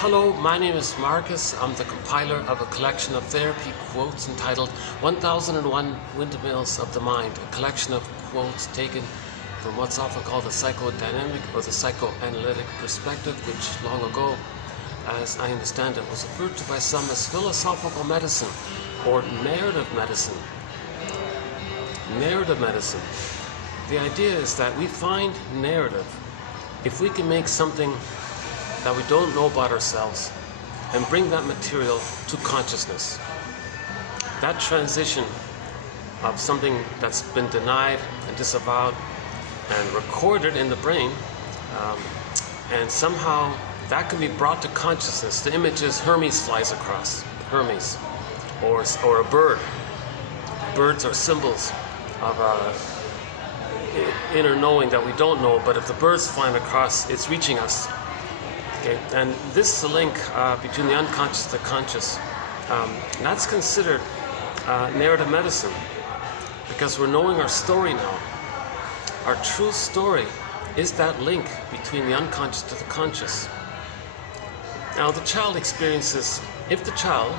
Hello, my name is Marcus. I'm the compiler of a collection of therapy quotes entitled 1001 Windmills of the Mind, a collection of quotes taken from what's often called the psychodynamic or the psychoanalytic perspective, which long ago, as I understand it, was referred to by some as philosophical medicine or narrative medicine. Narrative medicine. The idea is that we find narrative if we can make something that we don't know about ourselves and bring that material to consciousness. That transition of something that's been denied and disavowed and recorded in the brain, and somehow that can be brought to consciousness. The image is Hermes flies across, Hermes, or a bird. Birds are symbols of inner knowing that we don't know, but if the bird's flying across, it's reaching us. Okay? And this is the link between the unconscious and the conscious. That's considered narrative medicine, because we're knowing our story now. Our true story is that link between the unconscious to the conscious. Now the child experiences, if the child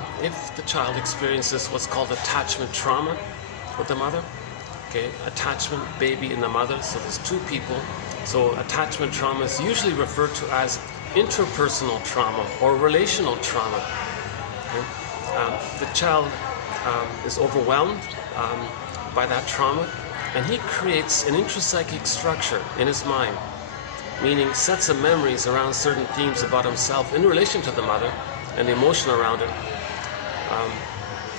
experiences what's called attachment trauma with the mother, okay, attachment baby in the mother, so there's two people. So attachment trauma is usually referred to as interpersonal trauma or relational trauma. Okay? The child is overwhelmed by that trauma, and he creates an intrapsychic structure in his mind, meaning sets of memories around certain themes about himself in relation to the mother and the emotion around it.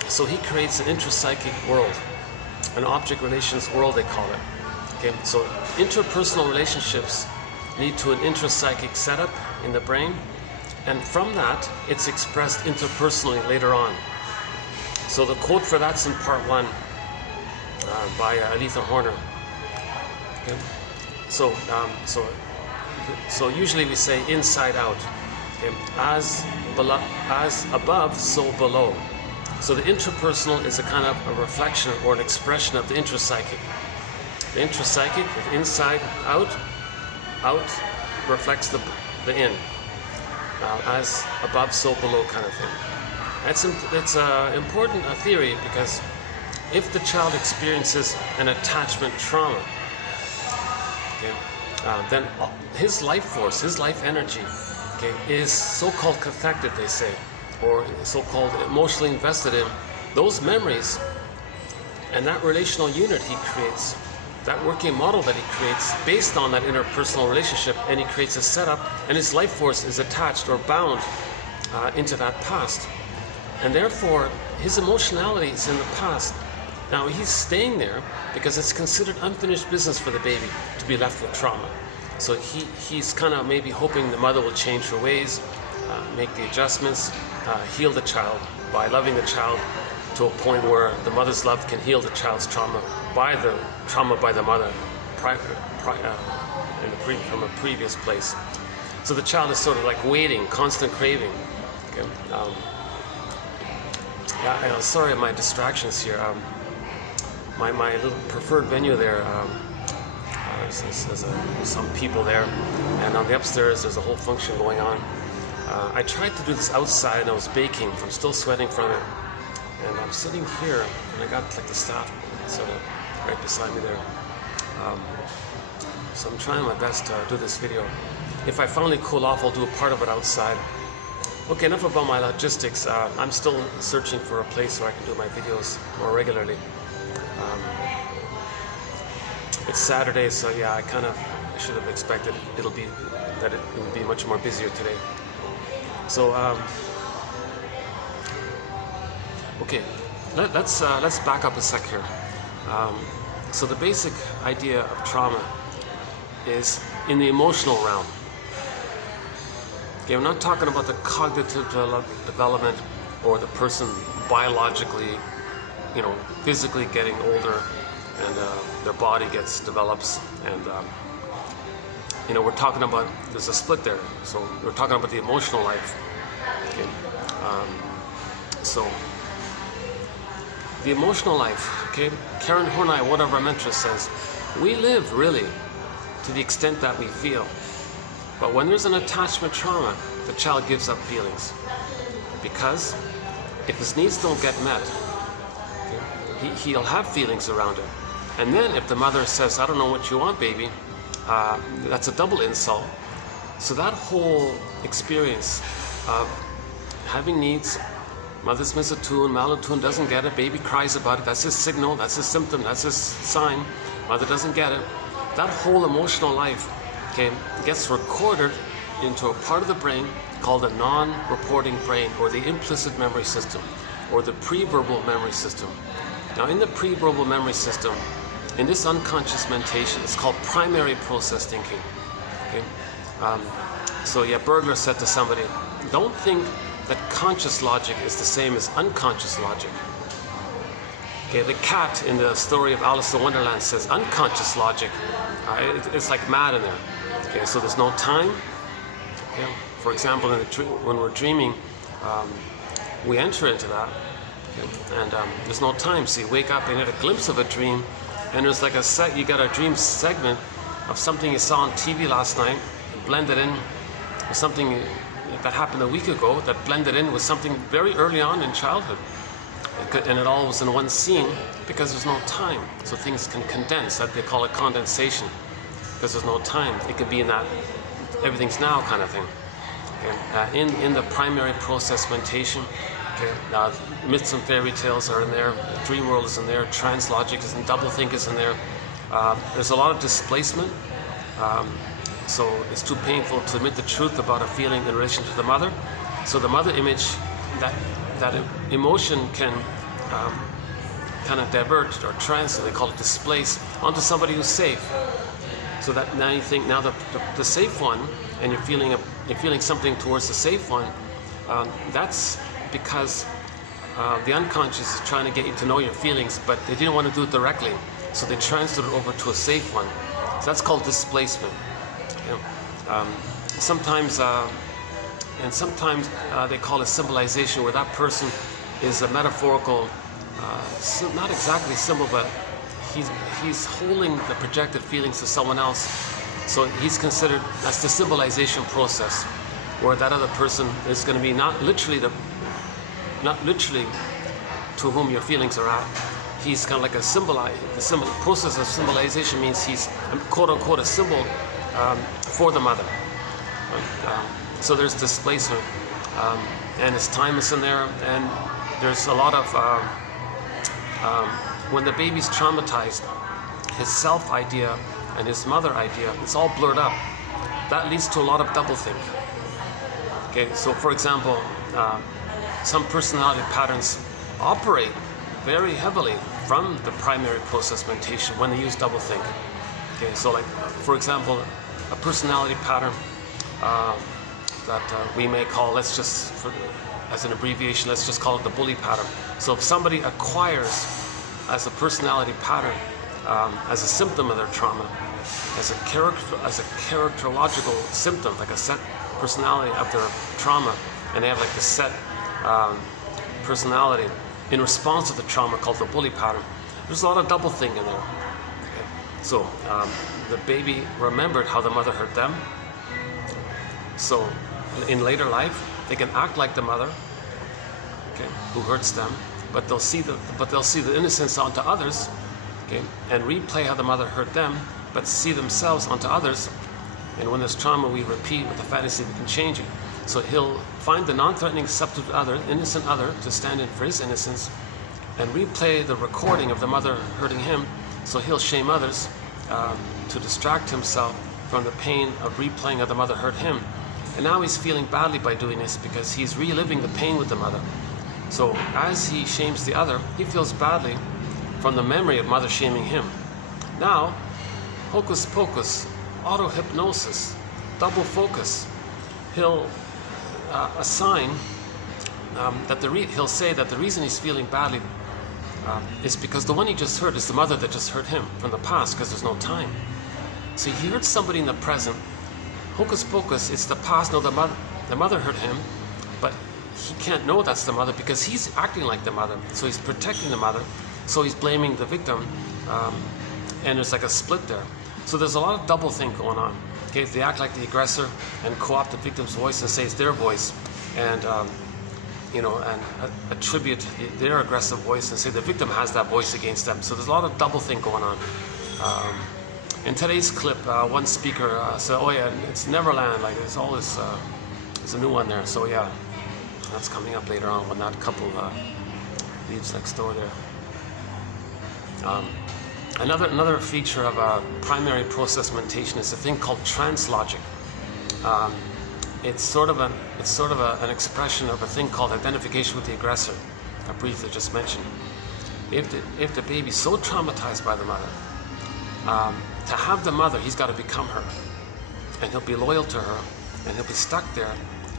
So he creates an intrapsychic world, an object relations world they call it. Okay? So interpersonal relationships lead to an intrapsychic setup in the brain, and from that it's expressed interpersonally later on. So the quote for that's in part 1 by Aletha Horner. Okay? So usually we say inside out. Okay? As above, so below. So the interpersonal is a kind of a reflection or an expression of the intrapsychic. The intrapsychic, inside out, out reflects the in. As above, so below kind of thing. It's important theory, because if the child experiences an attachment trauma, okay, then his life force, his life energy, okay, is so-called cathected, they say, or so-called emotionally invested in those memories and that relational unit he creates, that working model that he creates based on that interpersonal relationship, and he creates a setup, and his life force is attached or bound into that past. And therefore, his emotionality is in the past. Now, he's staying there because it's considered unfinished business for the baby to be left with trauma. So he's kind of maybe hoping the mother will change her ways, make the adjustments, heal the child by loving the child to a point where the mother's love can heal the child's trauma by the mother from a previous place. So the child is sort of like waiting, constant craving. Okay? Sorry my distractions here. My little preferred venue there, there's some people there, and on the upstairs there's a whole function going on. I tried to do this outside and I was baking. I'm still sweating from it. And I'm sitting here and I got like the staff sort of right beside me there. So I'm trying my best to do this video. If I finally cool off, I'll do a part of it outside. Okay, enough about my logistics. I'm still searching for a place where I can do my videos more regularly. It's Saturday, so yeah, I should have expected it would be much more busier today. So okay, let's back up a sec here. So the basic idea of trauma is in the emotional realm. Okay, I'm not talking about the cognitive development or the person biologically, physically getting older and their body develops, and we're talking about, there's a split there. So we're talking about the emotional life. Okay? So the emotional life, okay? Karen Horney, one of our mentors, says, we live really to the extent that we feel. But when there's an attachment trauma, the child gives up feelings. Because if his needs don't get met, he'll have feelings around it. And then if the mother says, I don't know what you want, baby, that's a double insult. So that whole experience of having needs, mother's misattuned, malattuned, doesn't get it, baby cries about it, that's his signal, that's his symptom, that's his sign, mother doesn't get it. That whole emotional life, okay, gets recorded into a part of the brain called the non-reporting brain, or the implicit memory system, or the pre-verbal memory system. Now in the pre-verbal memory system, in this unconscious mentation, it's called primary process thinking. Okay? So yeah, Bergler said to somebody, don't think that conscious logic is the same as unconscious logic. Okay, the cat in the story of Alice in Wonderland says unconscious logic, it's like mad in there. Okay, so there's no time. Okay? For example, when we're dreaming, we enter into that, okay? And there's no time. So you wake up and get a glimpse of a dream, and there's like you got a dream segment of something you saw on TV last night, blended in with something that happened a week ago, that blended in with something very early on in childhood. And it all was in one scene because there's no time. So things can condense, that they call it condensation, because there's no time. It could be in that everything's now kind of thing. Okay? In the primary process mentation, okay, myths and fairy tales are in there, the dream world is in there, trans logic is in, doublethink is in there. There's a lot of displacement. So it's too painful to admit the truth about a feeling in relation to the mother. So the mother image, that emotion can kind of divert or transfer, they call it displace, onto somebody who's safe. So that now you think, now the safe one, and you're feeling something towards the safe one, that's because the unconscious is trying to get you to know your feelings, but they didn't want to do it directly, so they transferred it over to a safe one. So that's called displacement. You know, sometimes they call it symbolization, where that person is a metaphorical, not exactly symbol, but he's holding the projected feelings to someone else. So he's considered, that's the symbolization process, where that other person is going to be not literally to whom your feelings are at. He's kind of like the process of symbolization means he's quote unquote a symbol for the mother. So there's displacement, and his time is in there, and there's a lot of when the baby's traumatized, his self idea and his mother idea, it's all blurred up. That leads to a lot of doublethink. Okay, so for example, some personality patterns operate very heavily from the primary process mentation when they use doublethink. Okay, so like for example, a personality pattern that we may call, as an abbreviation, let's just call it the bully pattern. So if somebody acquires as a personality pattern, as a symptom of their trauma, as a characterological symptom, like a set personality of their trauma, and they have like the set personality in response to the trauma called the bully pattern, there's a lot of doublethink in there. Okay. So the baby remembered how the mother hurt them. So in later life, they can act like the mother, okay, who hurts them, but they'll see the innocence onto others, okay, and replay how the mother hurt them, but see themselves onto others. And when there's trauma, we repeat with the fantasy, we can change it. So he'll find the non-threatening substitute other, innocent other, to stand in for his innocence, and replay the recording of the mother hurting him. So he'll shame others to distract himself from the pain of replaying how the mother hurt him. And now he's feeling badly by doing this because he's reliving the pain with the mother. So as he shames the other, he feels badly from the memory of mother shaming him. Now, hocus pocus, auto-hypnosis, double focus, he'll assign he'll say that the reason he's feeling badly is because the one he just hurt is the mother that just hurt him from the past, because there's no time. So he hurt somebody in the present. Hocus pocus, it's the past. No, the mother hurt him, but he can't know that's the mother because he's acting like the mother. So he's protecting the mother. So he's blaming the victim, and there's like a split there. So there's a lot of doublethink going on. Okay, if they act like the aggressor and co-opt the victim's voice and say it's their voice, and you know, and attribute their aggressive voice and say the victim has that voice against them. So there's a lot of double think going on. In today's clip, one speaker said, "Oh yeah, it's Neverland. Like there's all this. There's a new one there." So yeah, that's coming up later on when that couple leaves next door there. Another feature of primary process mentation is a thing called translogic. It's sort of an expression of a thing called identification with the aggressor. I briefly just mentioned. If the baby's so traumatized by the mother, to have the mother, he's got to become her, and he'll be loyal to her, and he'll be stuck there,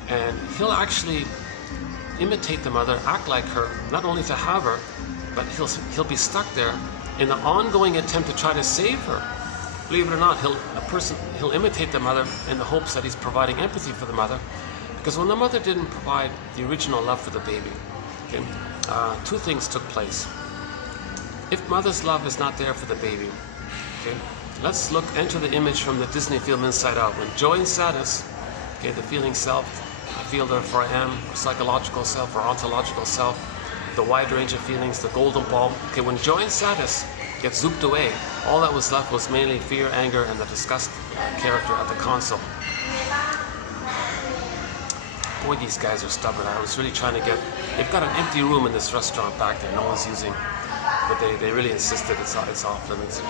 and he'll actually imitate the mother, act like her, not only to have her, but he'll be stuck there in the ongoing attempt to try to save her. Believe it or not, he'll imitate the mother in the hopes that he's providing empathy for the mother, because when the mother didn't provide the original love for the baby, okay, two things took place. If mother's love is not there for the baby, okay, let's enter the image from the Disney film Inside Out. When joy and sadness, okay, the feeling self, I feel therefore I am, or psychological self or ontological self, the wide range of feelings, the golden ball. Okay, when joy and sadness get zooped away, all that was left was mainly fear, anger, and the disgust character at the console. Boy, these guys are stubborn. I was really trying to get... They've got an empty room in this restaurant back there, no one's using, but they really insisted it's off limits.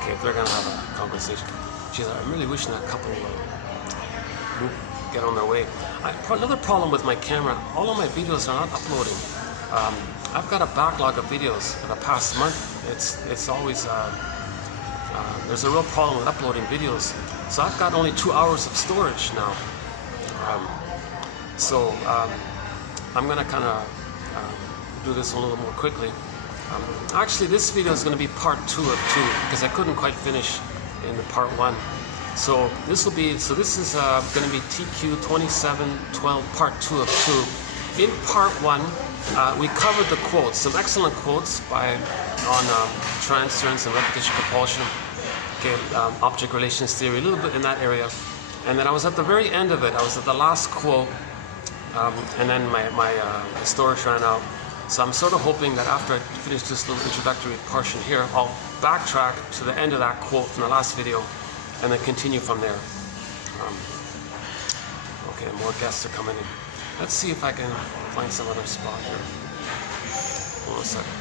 Okay, they're gonna have a conversation. Geez, I'm really wishing that couple would get on their way. Another problem with my camera, all of my videos are not uploading. I've got a backlog of videos for the past month. It's always, there's a real problem with uploading videos. So I've got only 2 hours of storage now. I'm gonna kind of do this a little more quickly. Actually, this video is going to be part 2 of 2 because I couldn't quite finish in the part 1. So this is going to be TQ 2712 part 2 of 2. In part 1, we covered the quotes, some excellent quotes on transference and repetition compulsion, okay, object relations theory, a little bit in that area. And then I was at the very end of it. I was at the last quote, and then my storage ran out. So I'm sort of hoping that after I finish this little introductory portion here, I'll backtrack to the end of that quote from the last video and then continue from there. Okay, more guests are coming in. Let's see if I can find some other spot here. Hold on a second.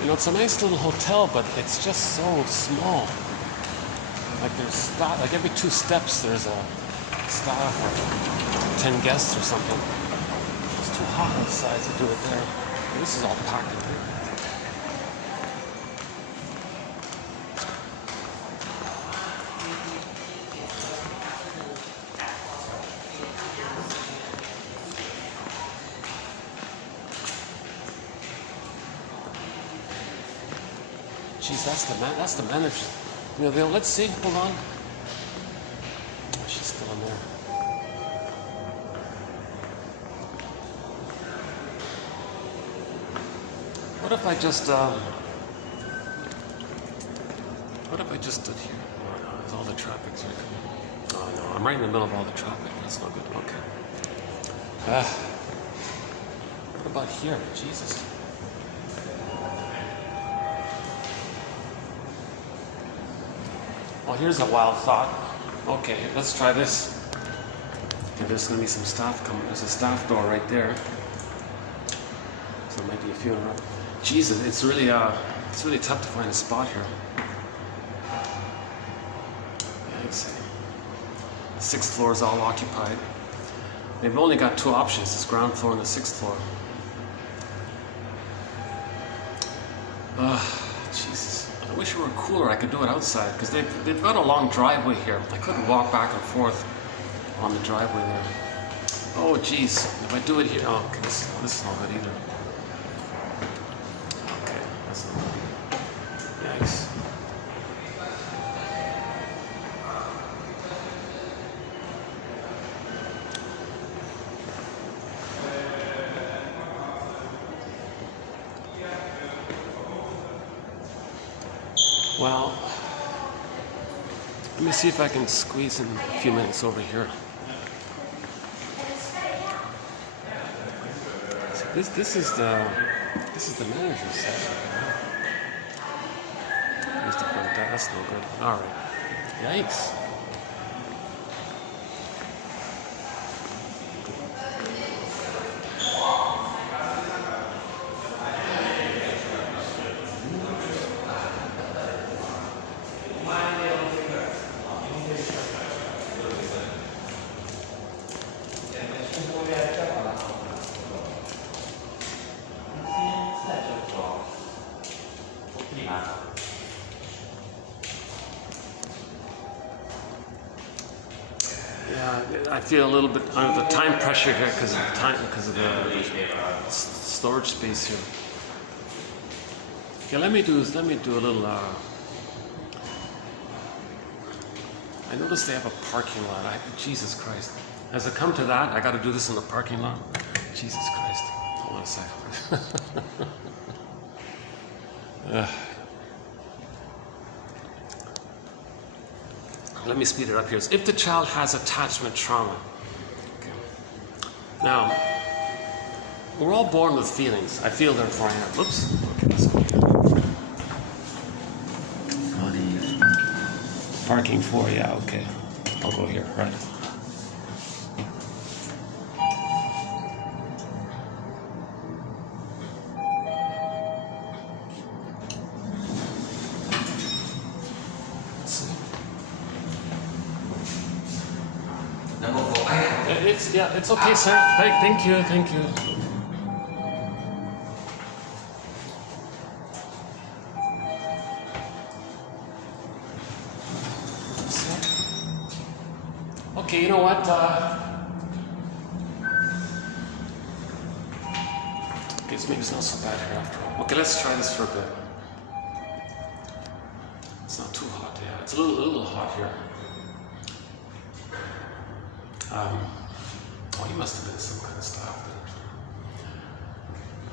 You know, it's a nice little hotel, but it's just so small. Like there's staff, like every 2 steps there's a staff or 10 guests or something. It's too hot outside to do it there. This is all packed in here. Jeez, that's the manager. You know, let's see, hold on. Oh, she's still in there. What if I just stood here? Oh no, there's all the traffic's here. Oh no, I'm right in the middle of all the traffic. That's not good. Okay. What about here? Jesus. Well, here's a wild thought. Okay, let's try this. Okay, there's going to be some staff coming. There's a staff door right there. So it might be a funeral. Jesus, it's really tough to find a spot here. Yeah, I'd say. The 6th floor is all occupied. They've only got 2 options. It's ground floor and the 6th floor. Jesus. I wish it were cooler. I could do it outside because they've got a long driveway here. I couldn't walk back and forth on the driveway there. Oh geez, if I do it here, oh, okay, this is not good either. Okay, that's not good. Yikes. Well, let me see if I can squeeze in a few minutes over here. This is the manager's session. Here's the front. That's no good. All right. Yikes. I feel a little bit under the time pressure here because of the storage space here. Okay, let me do a little. I noticed they have a parking lot. Jesus Christ! As I come to that, I got to do this in the parking lot. Jesus Christ! Hold on a second. Let me speed it up here. If the child has attachment trauma. Okay. Now, we're all born with feelings. I feel therefore I am. Whoops. Okay, that's okay. Parking 4, yeah, okay. I'll go here, right. It's okay, sir. Thank you. Okay, you know what? Maybe it's not so bad here after all. Okay, let's try this for a bit. It's not too hot, yeah. It's a little hot here. Oh, he must have been some kind of staff then.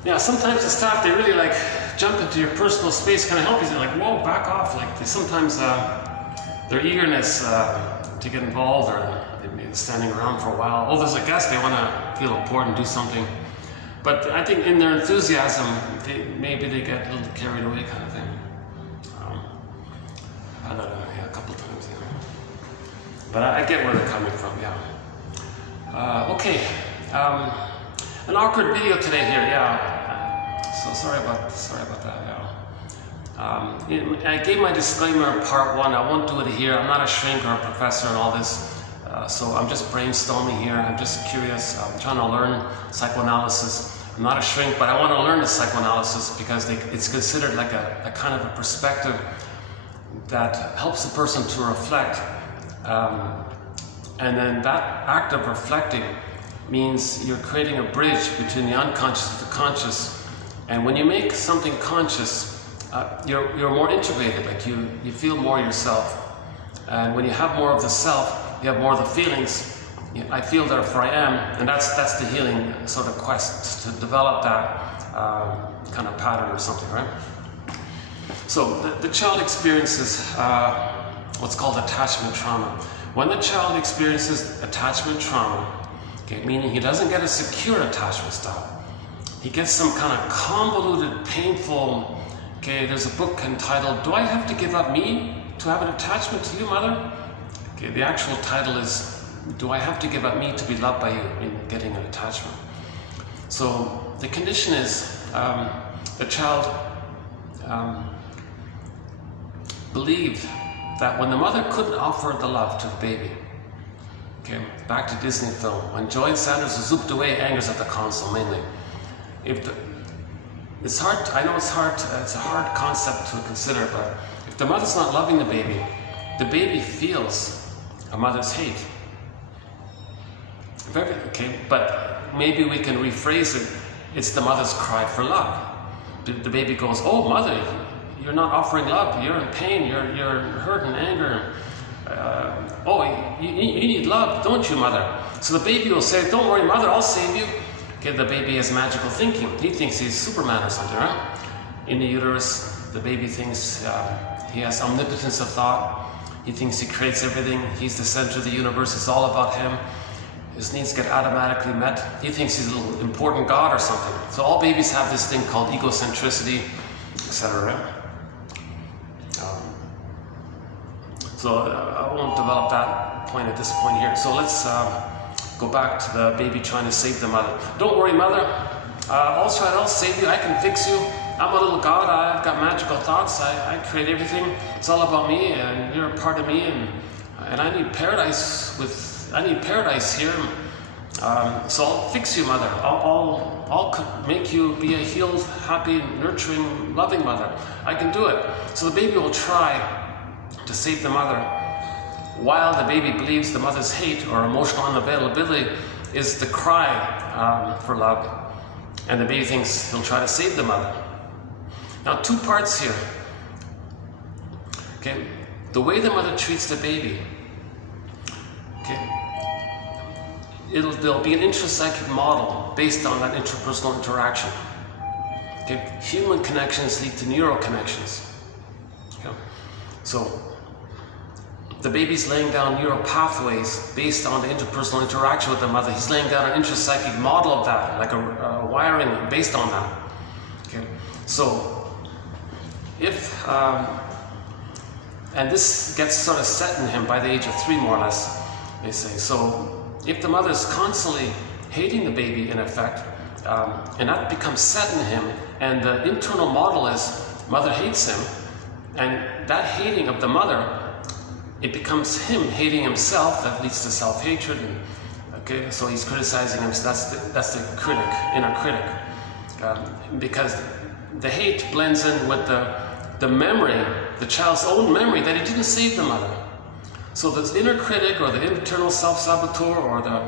Yeah, sometimes the staff, they really like jump into your personal space, kind of help you. They're like, whoa, back off. Like they sometimes their eagerness to get involved, or they've been standing around for a while. Oh, there's a guest, they want to feel important, do something. But I think in their enthusiasm, maybe they get a little carried away, kind of thing. I had that a couple times, yeah. But I get where they're coming from, yeah. Okay, an awkward video today here, yeah. So sorry about that, yeah. I gave my disclaimer in part 1. I won't do it here. I'm not a shrink or a professor and all this, so I'm just brainstorming here. I'm just curious. I'm trying to learn psychoanalysis. I'm not a shrink, but I want to learn the psychoanalysis because it's considered like a kind of a perspective that helps the person to reflect. And then that act of reflecting means you're creating a bridge between the unconscious and the conscious. And when you make something conscious, you're more integrated, like you feel more yourself. And when you have more of the self, you have more of the feelings. I feel, therefore I am. And that's the healing sort of quest, to develop that kind of pattern or something, right? So the child experiences what's called attachment trauma. When the child experiences attachment trauma, okay, meaning he doesn't get a secure attachment style, he gets some kind of convoluted, painful, okay, there's a book entitled, Do I Have to Give Up Me to Have an Attachment to You, Mother? Okay, the actual title is, Do I Have to Give Up Me to Be Loved by You, in getting an attachment. So the condition is, the child believed that when the mother couldn't offer the love to the baby, okay, back to Disney film, when Joy and Sanders are zooped away, angers at the console mainly. It's hard, I know it's a hard concept to consider, but if the mother's not loving the baby feels a mother's hate. Okay, but maybe we can rephrase it. It's the mother's cry for love. The baby goes, "Oh, mother, you're not offering love. You're in pain. You're hurt and anger. Oh, you need love, don't you, mother?" So the baby will say, "Don't worry, mother, I'll save you." Okay, the baby has magical thinking. He thinks he's Superman or something, right? In the uterus, the baby thinks he has omnipotence of thought. He thinks he creates everything. He's the center of the universe. It's all about him. His needs get automatically met. He thinks he's a little important God or something. So all babies have this thing called egocentricity, etc. I won't develop that point at this point here. So let's go back to the baby trying to save the mother. "Don't worry, mother. I'll save you. I can fix you. I'm a little God. I've got magical thoughts. I create everything. It's all about me, and you're a part of me, and I need paradise here. So I'll fix you, mother. I'll make you be a healed, happy, nurturing, loving mother. I can do it." So the baby will try to save the mother, while the baby believes the mother's hate or emotional unavailability is the cry for love, and the baby thinks he'll try to save the mother. Now, two parts here. Okay, the way the mother treats the baby. Okay, there'll be an intrapsychic model based on that interpersonal interaction. Okay, human connections lead to neural connections. Okay, so the baby's laying down neural pathways based on the interpersonal interaction with the mother. He's laying down an intrapsychic model of that, like a wiring based on that. Okay, so if and this gets sort of set in him by the age of 3, more or less, they say. So if the mother is constantly hating the baby, in effect, and that becomes set in him, and the internal model is mother hates him, and that hating of the mother, it becomes him hating himself. That leads to self-hatred. Okay, so he's criticizing himself. That's the critic, inner critic, because the hate blends in with the memory, the child's own memory, that he didn't save the mother. So this inner critic, or the internal self-saboteur, or the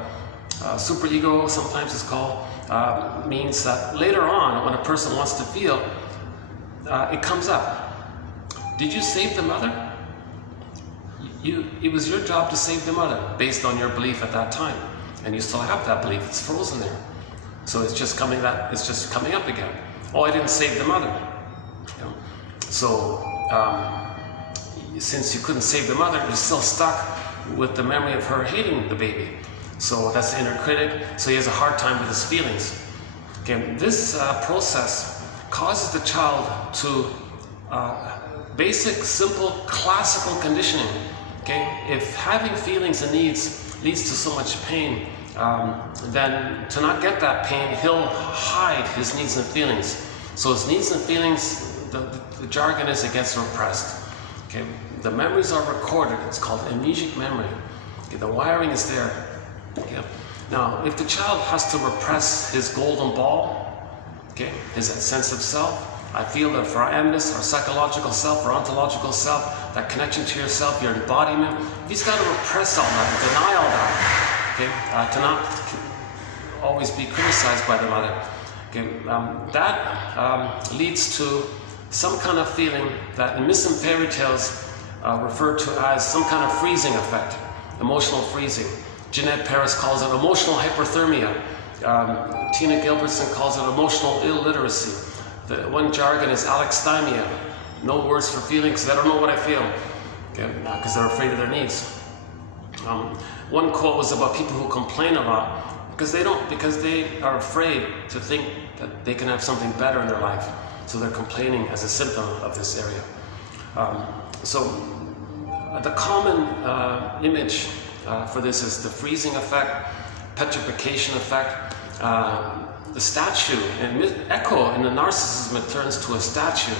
superego, sometimes it's called, means that later on, when a person wants to feel, it comes up. Did you save the mother? It was your job to save the mother, based on your belief at that time, and you still have that belief. It's frozen there, so it's just coming up again. Oh, I didn't save the mother. You know? So since you couldn't save the mother, you're still stuck with the memory of her hating the baby. So that's the inner critic. So he has a hard time with his feelings. Okay, this process causes the child to basic, simple, classical conditioning. Okay, if having feelings and needs leads to so much pain, then to not get that pain, he'll hide his needs and feelings. So his needs and feelings, the jargon is, it gets repressed. Okay, the memories are recorded. It's called amnesic memory. Okay, the wiring is there. Okay, now if the child has to repress his golden ball, okay, his sense of self, I feel that for our amness, our psychological self, our ontological self, that connection to yourself, your embodiment, he's got to repress all that, deny all that, okay, to not always be criticized by the mother. Okay, that leads to some kind of feeling that in myths and fairy tales referred to as some kind of freezing effect, emotional freezing. Jeanette Paris calls it emotional hyperthermia. Tina Gilbertson calls it emotional illiteracy. The one jargon is alexithymia, no words for feelings, because I don't know what I feel, okay, because they're afraid of their needs. One quote was about people who complain a lot because they are afraid to think that they can have something better in their life, so they're complaining as a symptom of this area. So the common image for this is the freezing effect, petrification effect. The statue, and echo in the narcissism, it turns to a statue.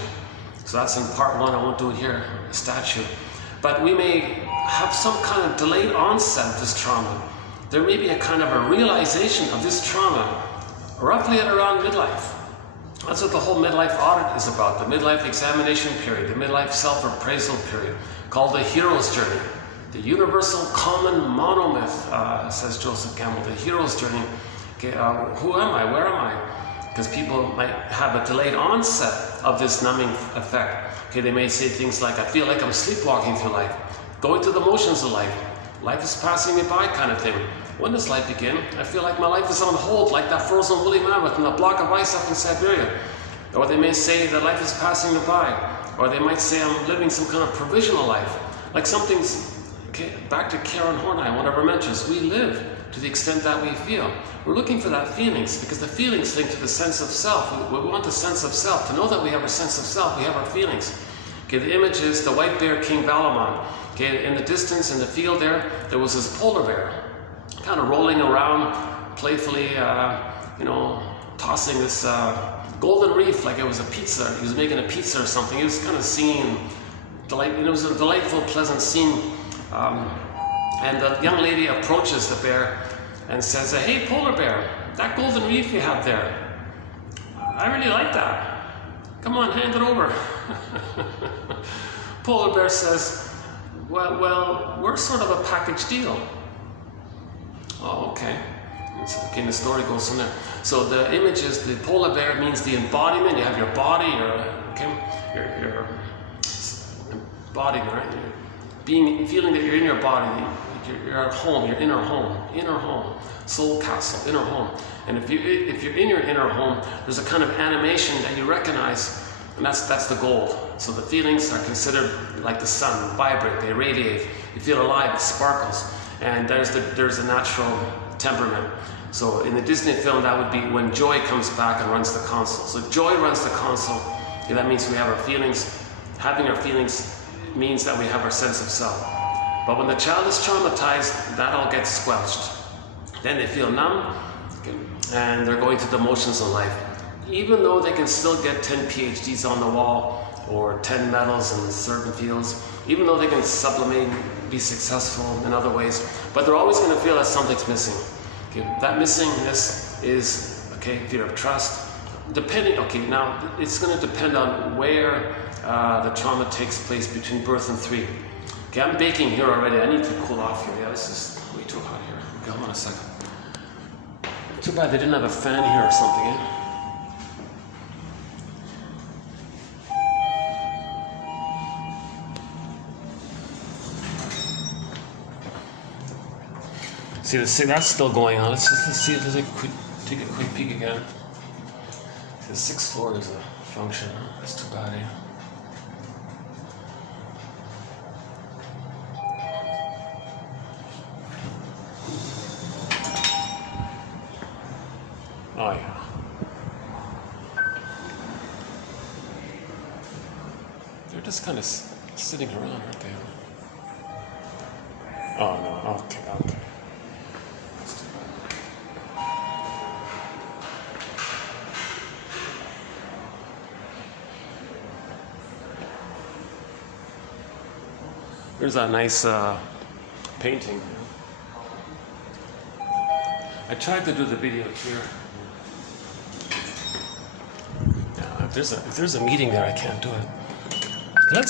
So that's in part 1, I won't do it here, a statue. But we may have some kind of delayed onset of this trauma. There may be a kind of a realization of this trauma roughly at around midlife. That's what the whole midlife audit is about, the midlife examination period, the midlife self-appraisal period, called the hero's journey. The universal common monomyth, says Joseph Campbell, the hero's journey. Okay, who am I? Where am I? Because people might have a delayed onset of this numbing effect. Okay, they may say things like, I feel like I'm sleepwalking through life, going through the motions of life. Life is passing me by kind of thing. When does life begin? I feel like my life is on hold, like that frozen woolly mammoth in a block of ice up in Siberia. Or they may say that life is passing me by. Or they might say I'm living some kind of provisional life. Like something's, okay, back to Karen Horney, one of our mentors, we live to the extent that we feel. We're looking for that feelings, because the feelings link to the sense of self. We want the sense of self. To know that we have a sense of self, we have our feelings. Okay, the image is the white bear King Valamon. Okay, in the distance, in the field there was this polar bear, kind of rolling around, playfully, you know, tossing this golden reef like it was a pizza. He was making a pizza or something. He was kind of singing, it was a delightful, pleasant scene. And the young lady approaches the bear and says, hey, polar bear, that golden reef you have there, I really like that. Come on, hand it over. Polar bear says, well, we're sort of a package deal. Oh, okay. Okay, the story goes from there. So the image is the polar bear means the embodiment. You have your body, your embodiment, right? Feeling that you're in your body, you're at home, your inner home, soul castle, inner home. And if you're in your inner home, there's a kind of animation that you recognize, and that's the gold. So the feelings are considered like the sun, vibrate, they radiate. You feel alive, it sparkles. And there's the natural temperament. So in the Disney film, that would be when joy comes back and runs the console. So joy runs the console. Okay, that means we have our feelings. Having our feelings means that we have our sense of self. But when the child is traumatized, that all gets squelched. Then they feel numb, okay, and they're going through the motions of life. Even though they can still get 10 PhDs on the wall or 10 medals in certain fields, even though they can sublimate, be successful in other ways, but they're always going to feel that something's missing. Okay, that missingness is, okay, fear of trust. Depending, okay, now it's going to depend on where the trauma takes place between birth and 3. Okay, I'm baking here already. I need to cool off here. Yeah, this is way too hot here. Okay, hold on a second. Too bad they didn't have a fan here or something, eh? See, that's still going on. Let's see. Let's take a quick peek again. See, the 6th floor is a function. That's too bad, eh? Oh yeah. They're just kind of sitting around, aren't they? Oh no. Okay. There's that nice painting. I tried to do the video here. Yeah, if there's a meeting there, I can't do it.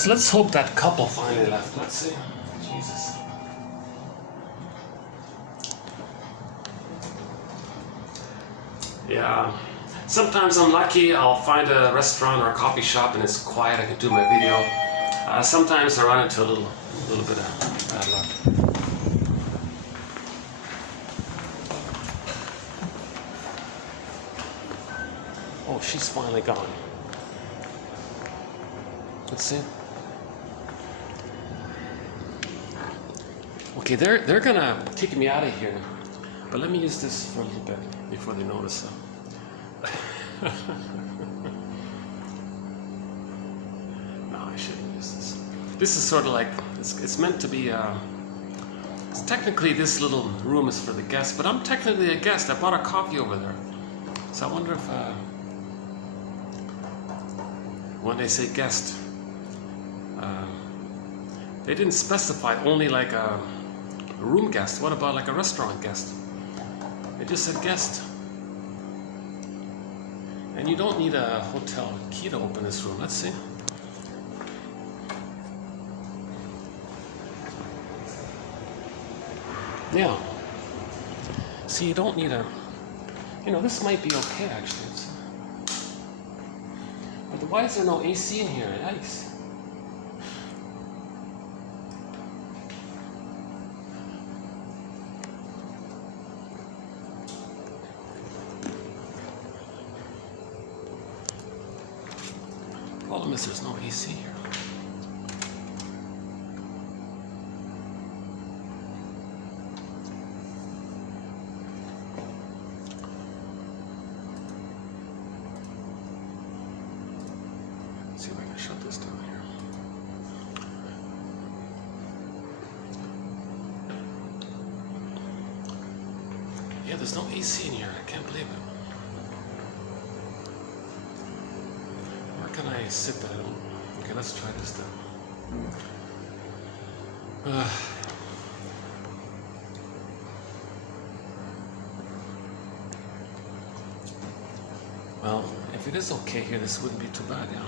Let's hope that couple finally left. Let's see. Jesus. Yeah. Sometimes I'm lucky. I'll find a restaurant or a coffee shop and it's quiet. I can do my video. Sometimes I run into a little bit of bad luck. Oh, she's finally gone. Let's see. Okay, they're gonna kick me out of here, but let me use this for a little bit before they notice. No, I shouldn't use this. This is sort of like it's meant to be. Technically, this little room is for the guests, but I'm technically a guest. I bought a coffee over there, so I wonder if when they say guest, they didn't specify only like a room guest. What about like a restaurant guest? They just said guest. And you don't need a hotel key to open this room. Let's see. Yeah. See, you don't need a, this might be okay actually. But why is there no AC in here? Yikes. Problem is there's no AC here. See if I can shut this down here. Yeah, there's no AC in here. I can't believe it. Where can I sit that? Okay, let's try this then. Well, if it is okay here, this wouldn't be too bad, yeah.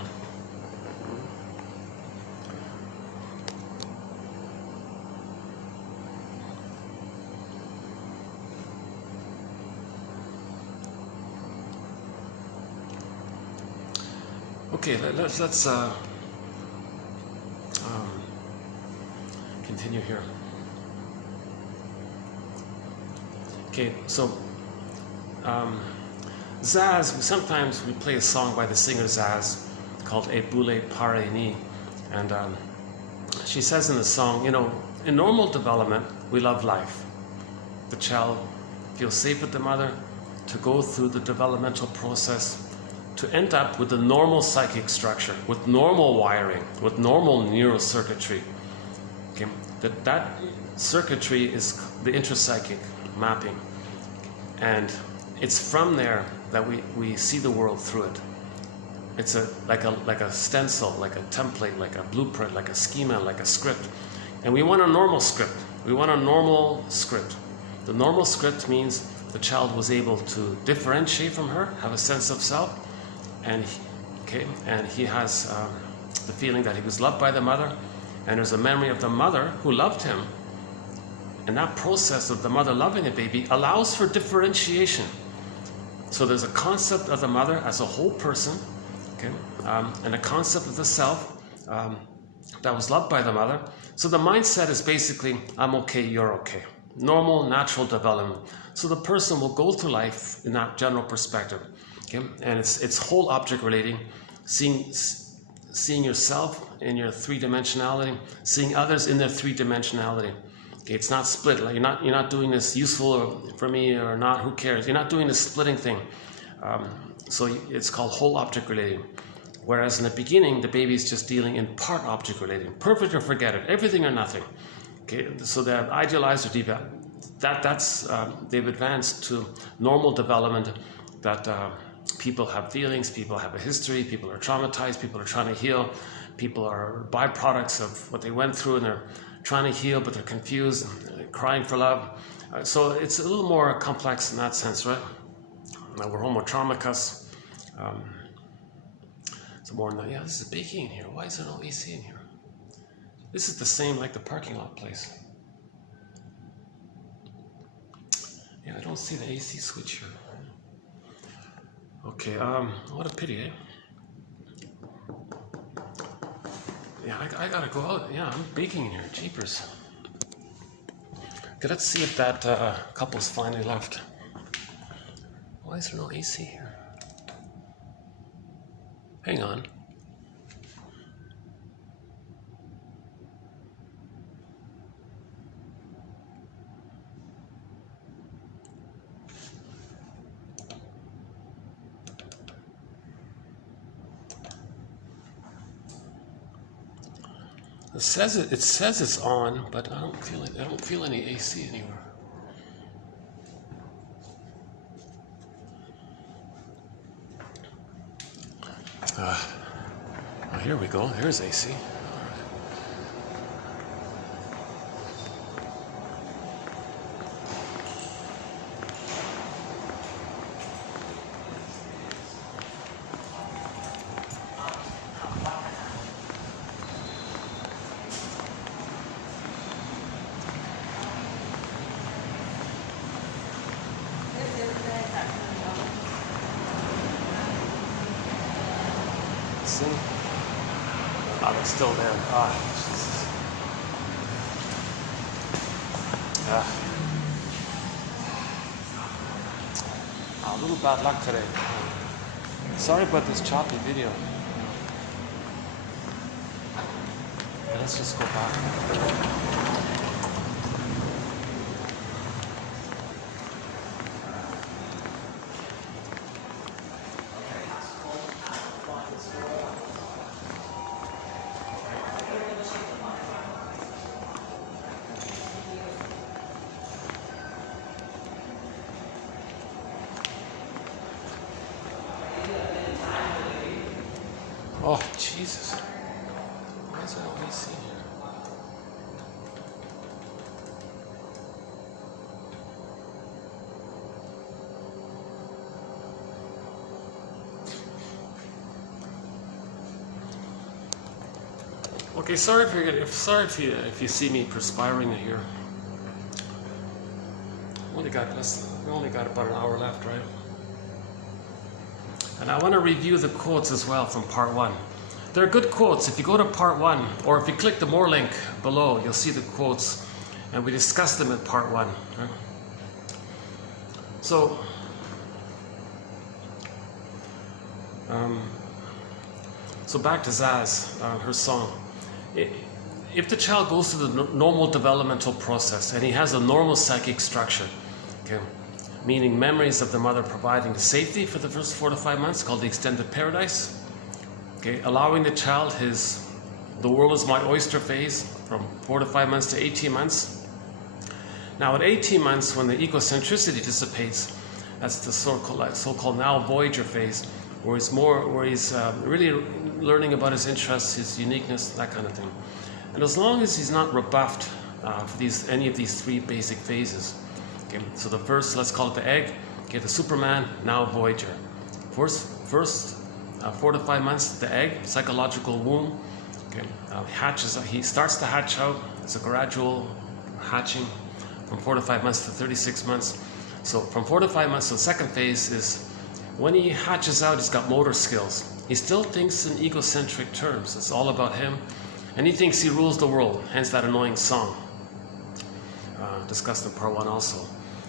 Okay, let's continue here. Okay, so Zaz, sometimes we play a song by the singer Zaz called E Boule Pare Ni, and she says in the song, in normal development, we love life. The child feels safe with the mother to go through the developmental process, to end up with the normal psychic structure, with normal wiring, with normal neurocircuitry. Okay? That circuitry is the intrapsychic mapping. And it's from there that we see the world through it. It's like a stencil, like a template, like a blueprint, like a schema, like a script. And we want a normal script. We want a normal script. The normal script means the child was able to differentiate from her, have a sense of self, and he has the feeling that he was loved by the mother, and there's a memory of the mother who loved him. And that process of the mother loving a baby allows for differentiation. So there's a concept of the mother as a whole person, and a concept of the self that was loved by the mother. So the mindset is basically, I'm okay, you're okay. Normal, natural development. So the person will go through life in that general perspective. And it's whole object relating, seeing yourself in your three-dimensionality, seeing others in their three-dimensionality. Okay, it's not split. Like you're not doing this useful for me or not. Who cares? You're not doing this splitting thing. So it's called whole object relating. Whereas in the beginning, the baby is just dealing in part object relating, perfect or forget it, everything or nothing. Okay, so they have idealized or deep. They've advanced to normal development. That people have feelings, people have a history, people are traumatized, people are trying to heal, people are byproducts of what they went through and they're trying to heal, but they're confused, crying for love. So it's a little more complex in that sense, right? We're homotraumicus. So more than that. Yeah, this is baking in here. Why is there no AC in here? This is the same like the parking lot place. Yeah, I don't see the AC switch here. Okay, what a pity, eh? Yeah, I gotta go out. Yeah, I'm baking in here. Jeepers. Okay, let's see if that couple's finally left. Why is there no AC here? Hang on. It says it's on, but I don't feel any AC anywhere. Oh, here we go. Here's AC. Ah, they're still there. Ah, Jesus. A little bad luck today. Sorry about this choppy video. But let's just go back. Oh, Jesus. Why is it always see here? Okay, sorry if you see me perspiring here. We only got about an hour left, right? And I want to review the quotes as well from part 1. They're good quotes. If you go to part 1, or if you click the more link below, you'll see the quotes, and we discussed them in part 1. Right? So, back to Zaz, her song. If the child goes through the normal developmental process, and he has a normal psychic structure, okay, meaning memories of the mother providing safety for the first 4 to 5 months, called the extended paradise. Okay, allowing the child the world is my oyster phase from 4 to 5 months to 18 months. Now at 18 months, when the egocentricity dissipates, that's the so-called now Voyager phase, where he's really learning about his interests, his uniqueness, that kind of thing. And as long as he's not rebuffed for any of these 3 basic phases. Okay, so the first, let's call it the egg, okay, the Superman, now Voyager. First 4 to 5 months, the egg, psychological womb, okay, he starts to hatch out. It's a gradual hatching from 4 to 5 months to 36 months. So from 4 to 5 months, so the second phase is when he hatches out, he's got motor skills. He still thinks in egocentric terms. It's all about him. And he thinks he rules the world, hence that annoying song. Discussed in part 1 also.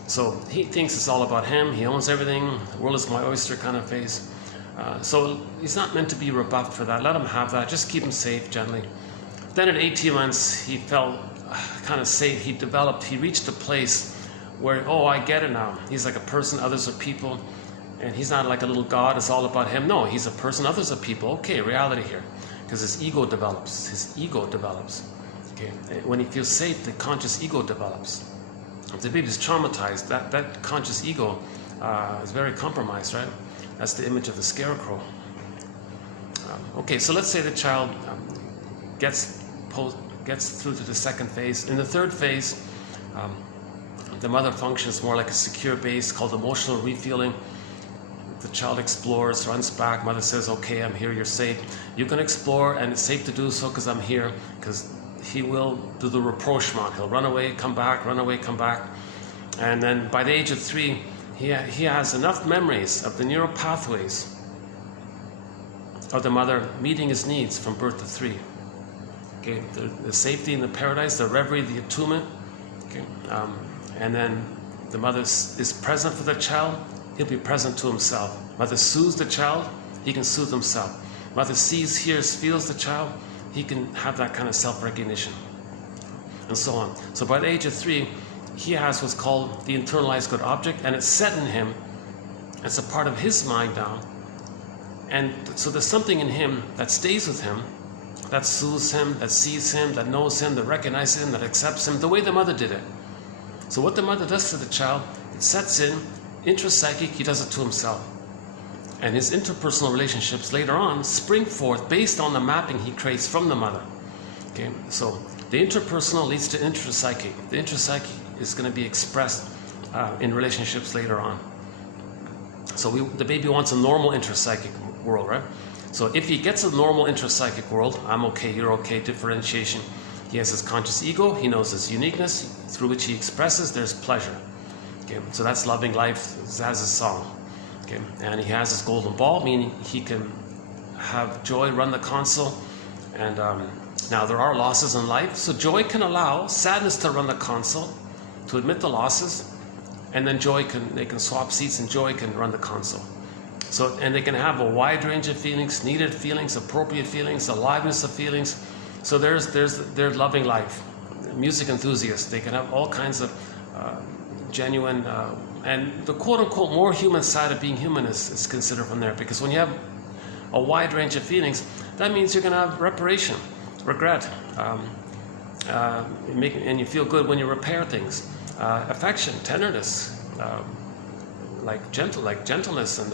So he thinks it's all about him. He owns everything. The world is my oyster kind of phase. So he's not meant to be rebuffed for that. Let him have that. Just keep him safe gently. Then at 18 months, he felt kind of safe. He reached a place where, oh, I get it now. He's like a person, others are people. And he's not like a little god, it's all about him. No, he's a person, others are people. Okay, reality here. Because his ego develops. Okay, when he feels safe, the conscious ego develops. If the baby's traumatized, that conscious ego is very compromised, right? That's the image of the scarecrow. Okay, so let's say the child gets through to the second phase. In the third phase, the mother functions more like a secure base called emotional refueling. The child explores, runs back. Mother says, okay, I'm here, you're safe. You can explore, and it's safe to do so because I'm here, because he will do the rapprochement. He'll run away, come back, run away, come back. And then by the age of 3, he has enough memories of the neural pathways of the mother meeting his needs from birth to 3. Okay, the safety in the paradise, the reverie, the attunement. Okay, and then the mother is present for the child. He'll be present to himself. Mother soothes the child, he can soothe himself. Mother sees, hears, feels the child, he can have that kind of self-recognition, and so on. So by the age of 3, he has what's called the internalized good object, and it's set in him. It's a part of his mind now. And so there's something in him that stays with him, that soothes him, that sees him, that knows him, that recognizes him, that accepts him, the way the mother did it. So what the mother does to the child, it sets in, intrapsychic, he does it to himself. And his interpersonal relationships later on spring forth based on the mapping he creates from the mother. Okay, so the interpersonal leads to intrapsychic. The intrapsychic is going to be expressed in relationships later on. So the baby wants a normal intrapsychic world, right? So if he gets a normal intrapsychic world, I'm okay, you're okay, differentiation. He has his conscious ego, he knows his uniqueness, through which he expresses, there's pleasure. Okay, so that's loving life, Zaz's song. Okay, and he has his golden ball, meaning he can have joy, run the console, And now there are losses in life, so joy can allow sadness to run the console, to admit the losses, and then they can swap seats and joy can run the console. So, and they can have a wide range of feelings, needed feelings, appropriate feelings, aliveness of feelings. So there's loving life. Music enthusiasts, they can have all kinds of genuine, and the quote-unquote more human side of being human is considered from there, because when you have a wide range of feelings, that means you're going to have reparation, regret, and you feel good when you repair things, affection, tenderness, like gentleness, and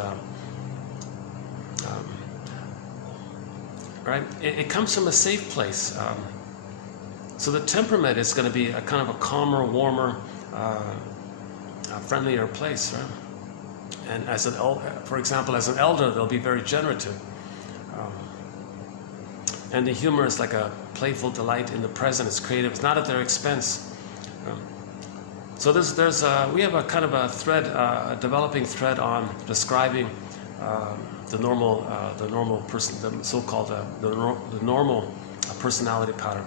right. It comes from a safe place. So the temperament is going to be a kind of a calmer, warmer, friendlier place, right? And as for example, as an elder, they'll be very generative. And the humor is like a playful delight in the present. It's creative. It's not at their expense. So we have a kind of a thread, a developing thread on describing the normal person, the so-called the normal personality pattern.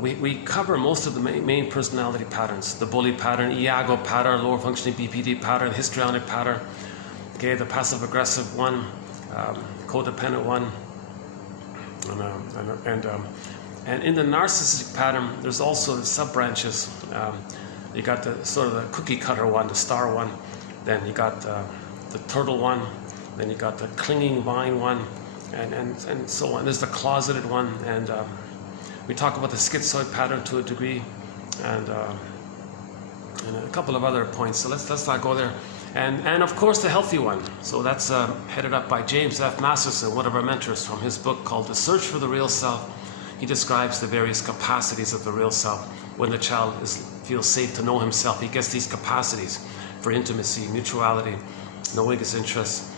We cover most of the main personality patterns: the bully pattern, Iago pattern, lower functioning BPD pattern, histrionic pattern, okay, the passive-aggressive one, codependent one, and in the narcissistic pattern, there's also the sub-branches. You got the sort of the cookie cutter one, the star one, then you got the turtle one, then you got the clinging vine one, and so on. There's the closeted one, and we talk about the schizoid pattern to a degree, and a couple of other points. So let's not go there. And of course the healthy one. So that's headed up by James F. Masterson, one of our mentors, from his book called The Search for the Real Self. He describes the various capacities of the real self. When the child feels safe to know himself, he gets these capacities for intimacy, mutuality, knowing his interests,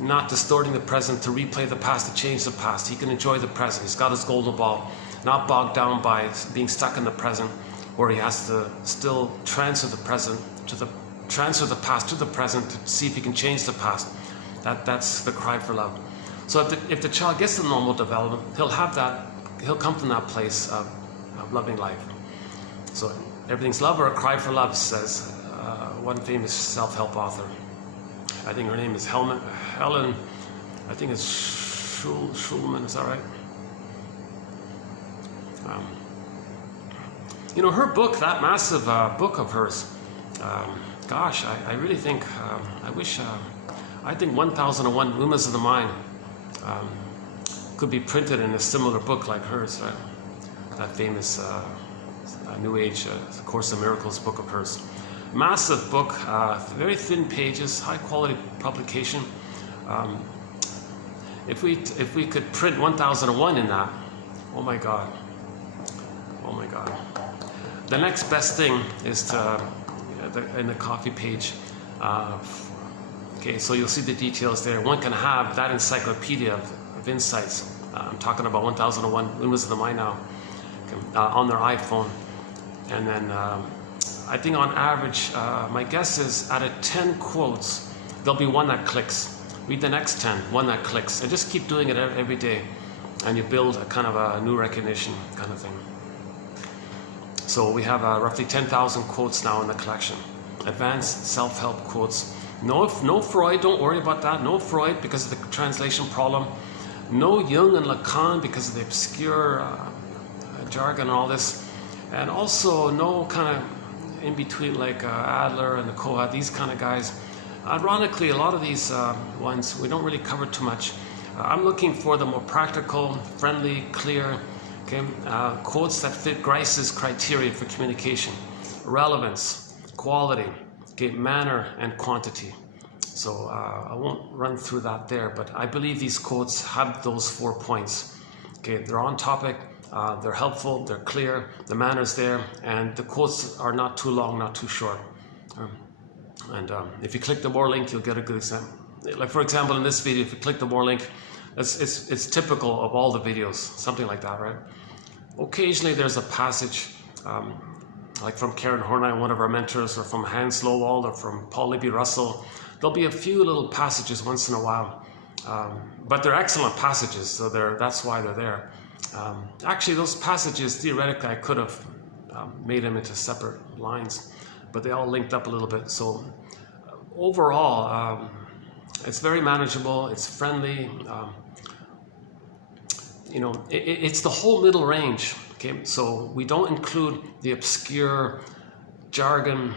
not distorting the present to replay the past, to change the past. He can enjoy the present. He's got his golden ball, not bogged down by being stuck in the present, where he has to still transfer the present transfer the past to the present to see if he can change the past. That's the cry for love. So if the child gets the normal development, he'll come from that place of loving life. So everything's love or a cry for love, says one famous self-help author. I think her name is Helen, I think it's Schulman, is that right? Her book, that massive book of hers, gosh, I really think, I think 1001 Windmills of the Mind could be printed in a similar book like hers, right? That famous New Age Course in Miracles book of hers. Massive book, very thin pages, high quality publication. If we could print 1001 in that, oh my God. The next best thing is to, in the coffee page, okay, so you'll see the details there. One can have that encyclopedia of insights. I'm talking about 1001 Windmills of the Mind now, on their iPhone. And then I think on average, my guess is out of 10 quotes, there'll be one that clicks. Read the next 10, one that clicks. And just keep doing it every day. And you build a kind of a new recognition kind of thing. So we have roughly 10,000 quotes now in the collection. Advanced self-help quotes. No Freud, don't worry about that. No Freud because of the translation problem. No Jung and Lacan because of the obscure jargon and all this. And also no kind of in between like Adler and the Koha, these kind of guys. Ironically, a lot of these ones we don't really cover too much. I'm looking for the more practical, friendly, clear, okay, quotes that fit Grice's criteria for communication: relevance, quality, okay, manner, and quantity. So I won't run through that there, but I believe these quotes have those 4 points. Okay, they're on topic, they're helpful, they're clear, the manner's there, and the quotes are not too long, not too short. And if you click the more link, you'll get a good example. Like for example, in this video, if you click the more link, it's typical of all the videos, something like that, right? Occasionally there's a passage, like from Karen Horney, one of our mentors, or from Hans Loewald, or from Paul Libby Russell. There'll be a few little passages once in a while, but they're excellent passages, so that's why they're there. Actually, those passages, theoretically, I could have made them into separate lines, but they all linked up a little bit. So overall, it's very manageable, it's friendly. You know, it's the whole middle range. Okay, so we don't include the obscure jargon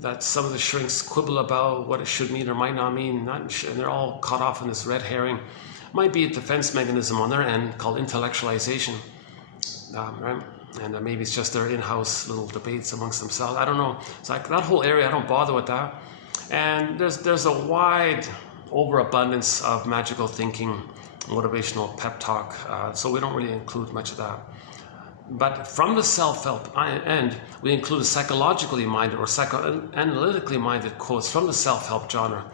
that some of the shrinks quibble about what it should mean or might not mean. And they're all caught off in this red herring. Might be a defense mechanism on their end called intellectualization, right? And maybe it's just their in-house little debates amongst themselves. I don't know. It's like that whole area, I don't bother with that. And there's a wide overabundance of magical thinking, motivational pep talk, so we don't really include much of that. But from the self-help end, we include psychologically minded or psychoanalytically minded quotes from the self-help genre,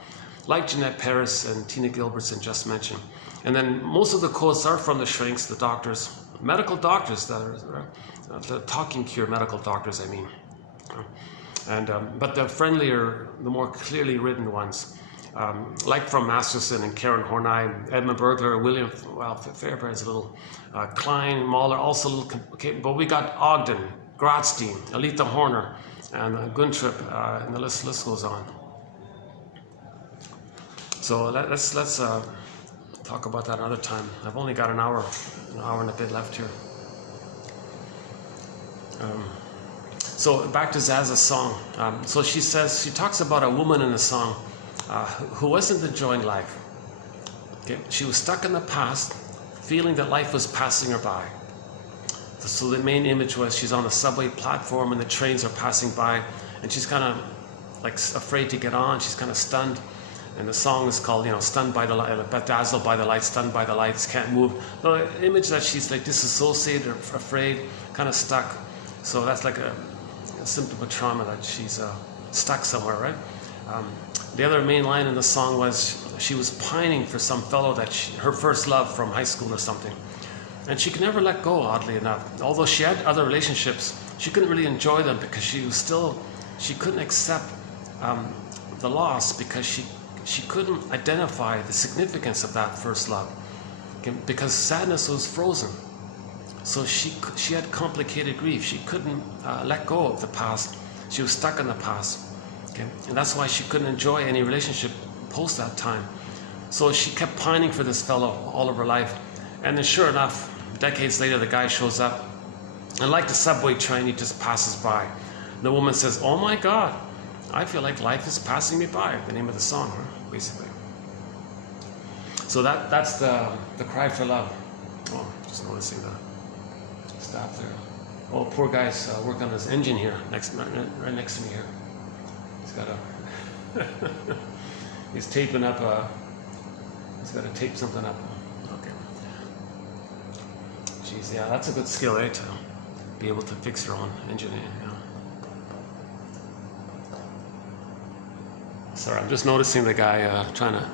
like Jeanette Paris and Tina Gilbertson just mentioned. And then most of the quotes are from the shrinks, the doctors, medical doctors, that are the talking cure medical doctors, I mean. And but the friendlier, the more clearly written ones, like from Masterson and Karen Horney, Edmund Bergler, William Fairbairn's a little, Klein, Mahler, also a little, okay, but we got Ogden, Grotstein, Alita Horner, and Guntrip, and the list goes on. So let's talk about that another time. I've only got an hour and a bit left here. So back to Zaza's song. So she talks about a woman in the song who wasn't enjoying life. Okay? She was stuck in the past, feeling that life was passing her by. So the main image was she's on a subway platform and the trains are passing by, and she's kind of like afraid to get on. She's kind of stunned. And the song is called, you know, stunned by the light, bedazzled by the lights, stunned by the lights, can't move. The image that she's like disassociated or afraid, kind of stuck. So that's like a symptom of trauma, that she's stuck somewhere, right? The other main line in the song was she was pining for some fellow that her first love from high school or something. And she could never let go, oddly enough. Although she had other relationships, she couldn't really enjoy them because she couldn't accept the loss, because she couldn't identify the significance of that first love, okay? Because sadness was frozen. So she had complicated grief. She couldn't let go of the past. She was stuck in the past, okay? And that's why she couldn't enjoy any relationship post that time. So she kept pining for this fellow all of her life. And then sure enough, decades later, the guy shows up, and like the subway train, he just passes by. The woman says, "Oh my God, I feel like life is passing me by." The name of the song, right? Basically. So that's the cry for love. Oh, just noticing that. Stop there. Oh, poor guy's working on his engine here, right next to me here. He's got he's taping up he's got to tape something up. Okay. Jeez, yeah, that's a good skill, eh? To be able to fix your own engine, you know. Sorry, I'm just noticing the guy trying to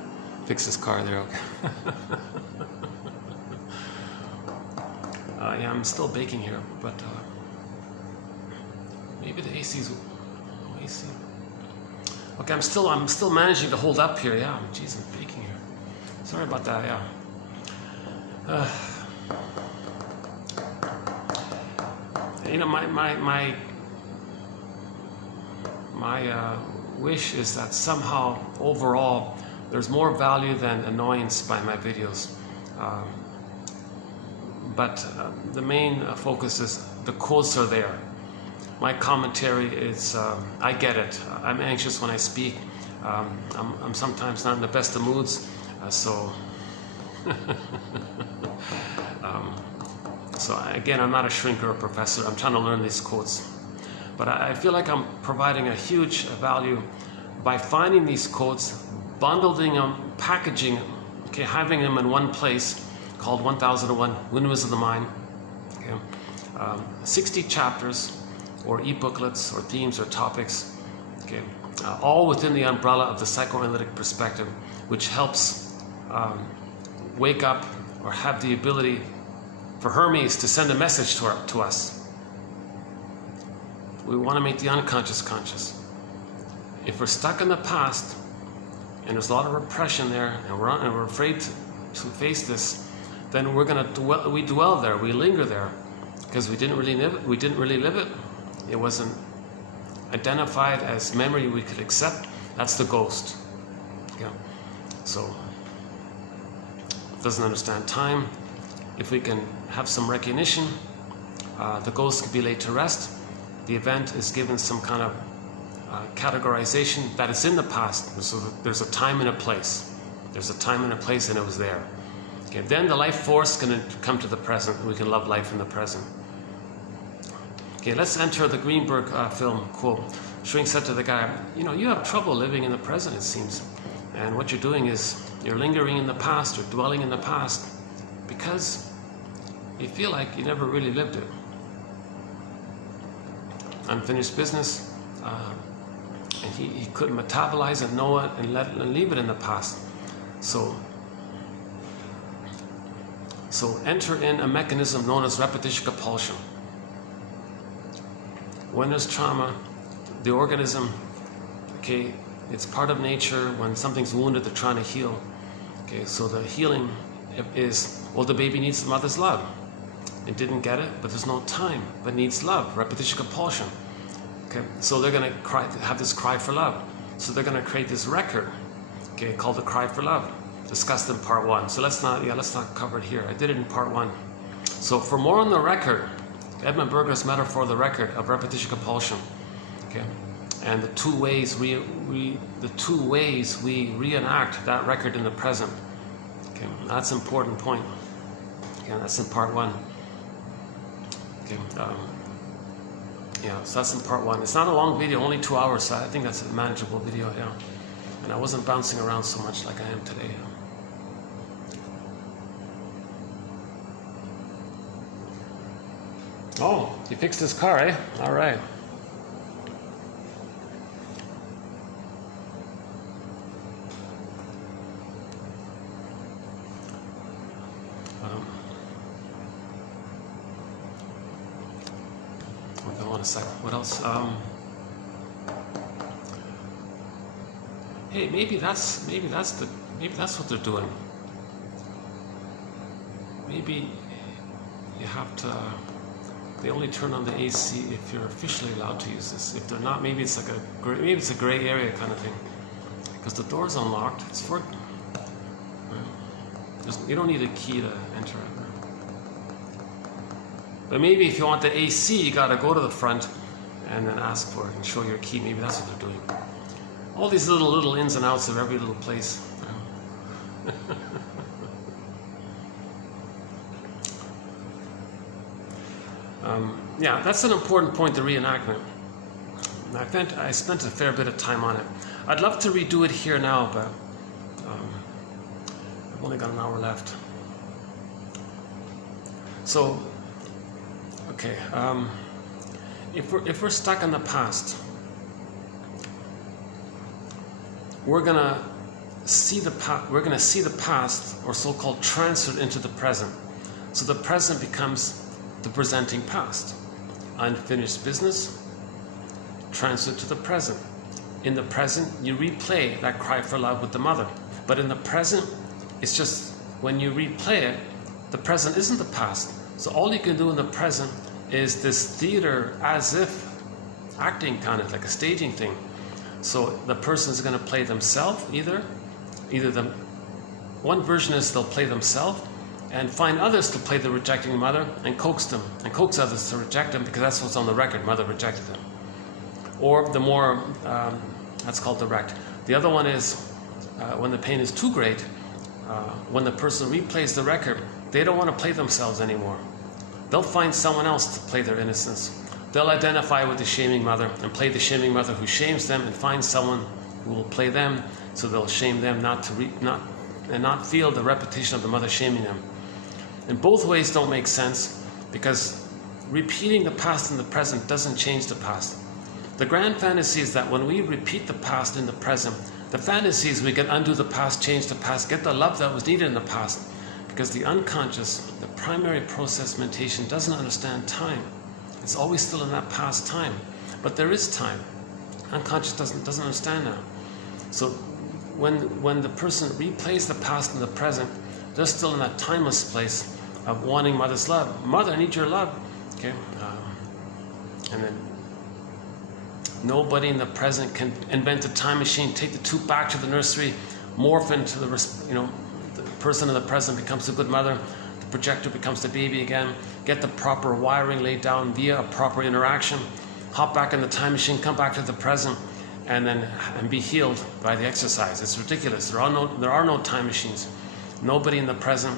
fix his car there. Okay. Yeah, I'm still baking here, but maybe the AC's AC. Okay, I'm still managing to hold up here. Yeah, jeez, I'm baking here. Sorry about that. Yeah. You know, my wish is that somehow overall there's more value than annoyance by my videos. But the main focus is the quotes are there. My commentary is, I get it. I'm anxious when I speak. I'm sometimes not in the best of moods, so again, I'm not a shrink or a professor. I'm trying to learn these quotes. But I feel like I'm providing a huge value by finding these quotes, bundling them, packaging them, okay, having them in one place, called 1001 Windmills of the Mind. Okay. 60 chapters or e-booklets or themes or topics, okay, all within the umbrella of the psychoanalytic perspective, which helps wake up or have the ability for Hermes to send a message to us. We want to make the unconscious conscious. If we're stuck in the past and there's a lot of repression there, and we're afraid to face this, then we're going to we dwell there, we linger there, because we didn't really live it. It wasn't identified as memory we could accept. That's the ghost. Yeah. So doesn't understand time. If we can have some recognition, the ghost can be laid to rest. The event is given some kind of categorization that it's in the past. So there's a time and a place. There's a time and a place, and it was there. Okay. Then the life force is going to come to the present. We can love life in the present. Okay, let's enter the Greenberg film quote. Shrink said to the guy, you know, you have trouble living in the present, it seems. And what you're doing is you're lingering in the past, or dwelling in the past, because you feel like you never really lived it. Unfinished business, and he couldn't metabolize it, know it, and leave it in the past. So enter in a mechanism known as repetition compulsion. When there's trauma, the organism, okay, it's part of nature. When something's wounded, they're trying to heal. Okay, so the healing is, well, the baby needs the mother's love. It didn't get it, but there's no time, but needs love, repetition compulsion. Okay, so they're going to have this cry for love. So they're going to create this record, okay, called the cry for love, discussed in part 1. So let's not cover it here. I did it in part 1. So for more on the record, Edmund Berger's metaphor of the record of repetition compulsion, okay, and the two ways we reenact that record in the present. Okay, that's an important point. Okay, that's in part 1. Okay, yeah, so that's in part 1. It's not a long video, only 2 hours, so I think that's a manageable video. Yeah, and I wasn't bouncing around so much like I am today. Yeah. Oh, he fixed his car, eh? All right. Hold on a second. What else? Hey, maybe that's what they're doing. Maybe you have to. They only turn on the AC if you're officially allowed to use this. If they're not, maybe it's like a gray area kind of thing. Because the door's unlocked. It's for. You don't need a key to enter it. But maybe if you want the AC, you gotta go to the front and then ask for it and show your key. Maybe that's what they're doing. All these little ins and outs of every little place. Yeah, that's an important point, the reenactment. I spent a fair bit of time on it. I'd love to redo it here now, but I've only got an hour left. So, okay, if we're stuck in the past, we're gonna see the past, or so-called transferred into the present. So the present becomes the presenting past. Unfinished business, transferred to the present. In the present, you replay that cry for love with the mother. But in the present, it's just when you replay it, the present isn't the past. So all you can do in the present is this theater, as if acting, kind of like a staging thing. So the person is going to play themselves, either one version is they'll play themselves and find others to play the rejecting mother and coax others to reject them, because that's what's on the record, mother rejected them. Or the more, that's called direct. The other one is when the pain is too great, when the person replays the record, they don't want to play themselves anymore. They'll find someone else to play their innocence. They'll identify with the shaming mother and play the shaming mother who shames them, and find someone who will play them, so they'll shame them not feel the repetition of the mother shaming them. And both ways don't make sense, because repeating the past in the present doesn't change the past. The grand fantasy is that when we repeat the past in the present, the fantasy is we can undo the past, change the past, get the love that was needed in the past. Because the unconscious, the primary process mentation, doesn't understand time. It's always still in that past time. But there is time. Unconscious doesn't understand that. So when the person replays the past in the present, they're still in that timeless place of wanting mother's love. Mother, I need your love. Okay, and then nobody in the present can invent a time machine, take the tube back to the nursery, morph into the person in the present becomes a good mother, the projector becomes the baby again, get the proper wiring laid down via a proper interaction, hop back in the time machine, come back to the present, and be healed by the exercise. It's ridiculous. There are no time machines. Nobody in the present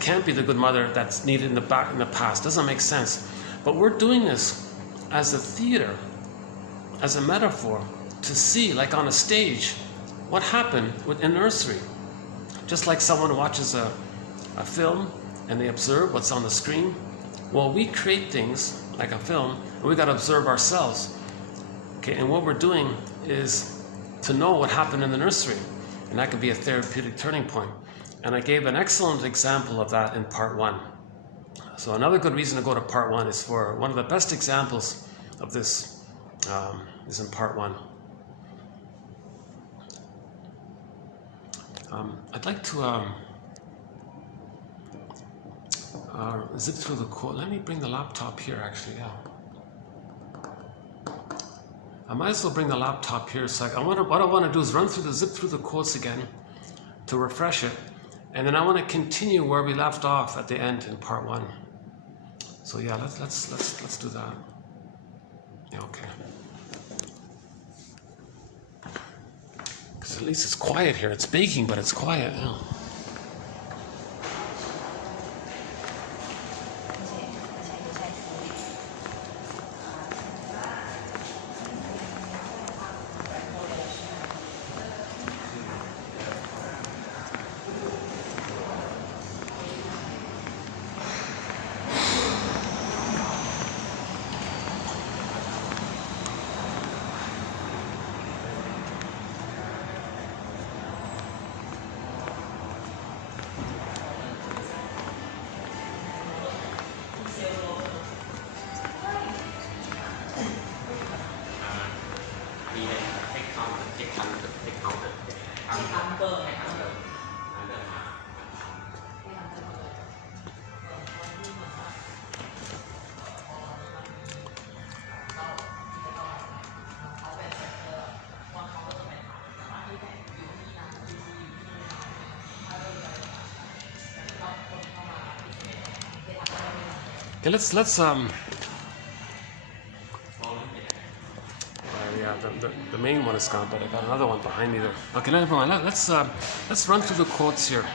can't be the good mother that's needed in the past. Doesn't make sense. But we're doing this as a theater, as a metaphor, to see, like on a stage, what happened in nursery. Just like someone watches a film and they observe what's on the screen. Well, we create things like a film, and we got to observe ourselves. Okay, and what we're doing is to know what happened in the nursery, and that could be a therapeutic turning point. And I gave an excellent example of that in part 1. So another good reason to go to part 1 is for one of the best examples of this is in part 1. I'd like to zip through the quote. Let me bring the laptop here, actually. Yeah, I might as well bring the laptop here. So what I want to do is zip through the quotes again to refresh it, and then I want to continue where we left off at the end in part 1. So yeah, let's do that. Yeah, okay. Because at least it's quiet here. It's baking, but it's quiet. Yeah. Okay, let's yeah, the main one is gone, but I got another one behind me there. Okay, never mind. Let's run through the quotes here.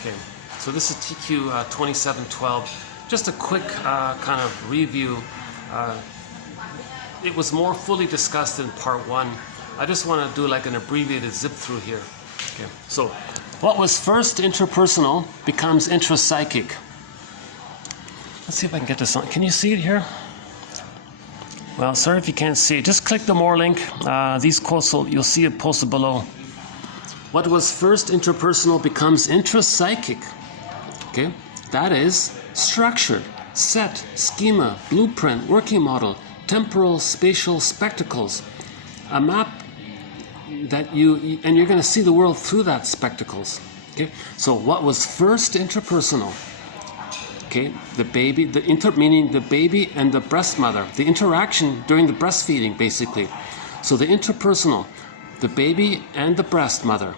Okay, so this is TQ 2712. Just a quick kind of review. It was more fully discussed in part 1. I just want to do like an abbreviated zip through here. Okay, so what was first interpersonal becomes intrapsychic. Let's see if I can get this on. Can you see it here? Well, sorry if you can't see it. Just click the more link. These quotes, you'll see it posted below. What was first interpersonal becomes intrapsychic. Okay, that is structured, set, schema, blueprint, working model, temporal, spatial spectacles, a map that you're going to see the world through that spectacles. Okay, so what was first interpersonal? Okay, the baby, meaning the baby and the breast mother, the interaction during the breastfeeding, basically. So the interpersonal, the baby and the breast mother,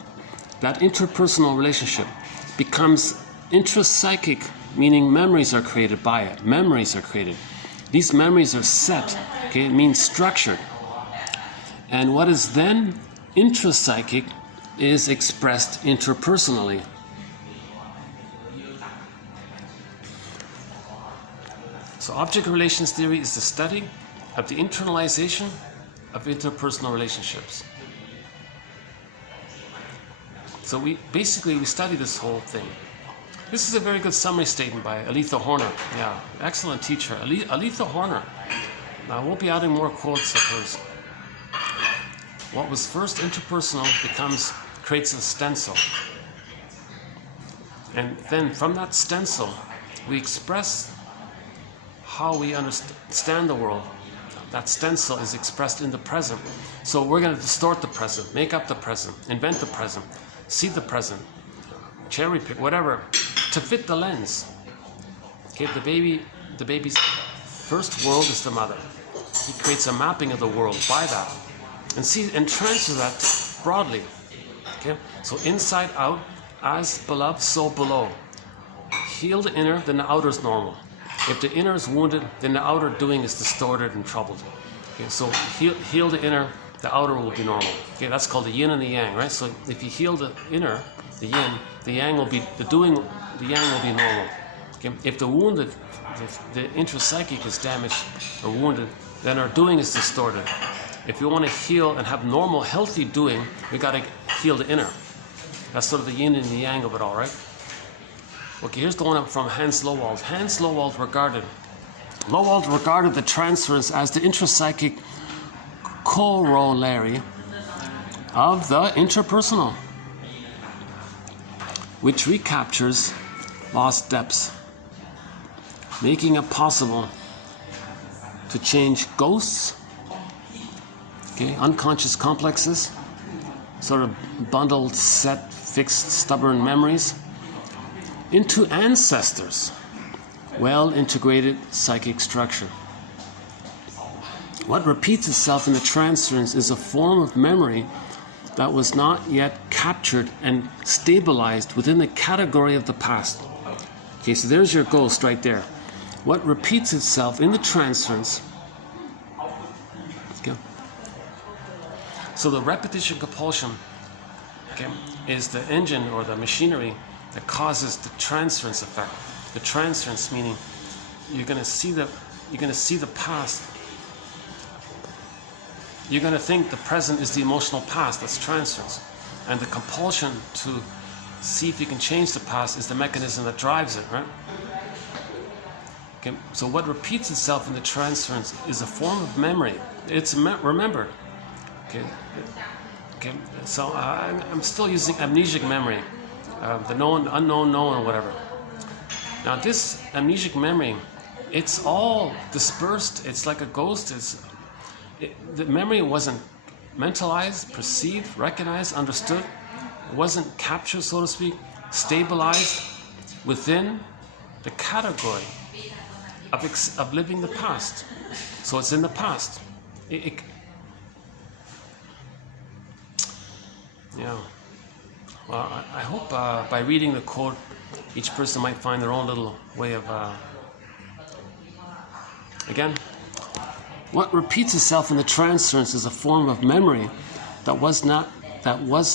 that interpersonal relationship becomes intrapsychic, meaning memories are created by it. Memories are created. These memories are set. Okay, it means structured. And what is then intrapsychic is expressed interpersonally. So object relations theory is the study of the internalization of interpersonal relationships. So we study this whole thing. This is a very good summary statement by Aletha Horner. Yeah, excellent teacher. Aletha Horner. Now I won't be adding more quotes of hers. What was first interpersonal creates a stencil. And then from that stencil, we express how we understand the world. That stencil is expressed in the present. So we're going to distort the present, make up the present, invent the present. see the present, cherry pick, whatever, to fit the lens. Okay, the baby's first world is the mother. He creates a mapping of the world by that, and transfers that broadly. Okay, so inside out, as beloved, so below. Heal the inner, then the outer is normal. If the inner is wounded, then the outer doing is distorted and troubled. Okay, so heal the inner, the outer will be normal. Okay, that's called the yin and the yang, right? So if you heal the inner, the yin, the yang will be the doing. The yang will be normal. Okay, if the wounded, if the intrapsychic is damaged or wounded, then our doing is distorted. If we want to heal and have normal, healthy doing, we got to heal the inner. That's sort of the yin and the yang of it all, right? Okay, here's the one from Hans Loewald. Hans Loewald regarded the transference as the intrapsychic corollary of the interpersonal, which recaptures lost depths, making it possible to change ghosts, okay, unconscious complexes, sort of bundled, set, fixed, stubborn memories, into ancestors, well-integrated psychic structure. What repeats itself in the transference is a form of memory that was not yet captured and stabilized within the category of the past. Okay, so there's your ghost right there. What repeats itself in the transference. Okay. So the repetition compulsion, okay, is the engine or the machinery that causes the transference effect. The transference meaning you're going to see the past. You're going to think the present is the emotional past. That's transference, and the compulsion to see if you can change the past is the mechanism that drives it, right? Okay. So what repeats itself in the transference is a form of memory. It's remembered. Okay. Okay. So I'm still using amnesic memory. The known, unknown, known, or whatever. Now this amnesic memory, it's all dispersed. It's like a ghost. The memory wasn't mentalized, perceived, recognized, understood. It wasn't captured, so to speak, stabilized within the category of living the past. So it's in the past. Yeah. Well, I hope by reading the quote, each person might find their own little way of. Again, what repeats itself in the transference is a form of memory that was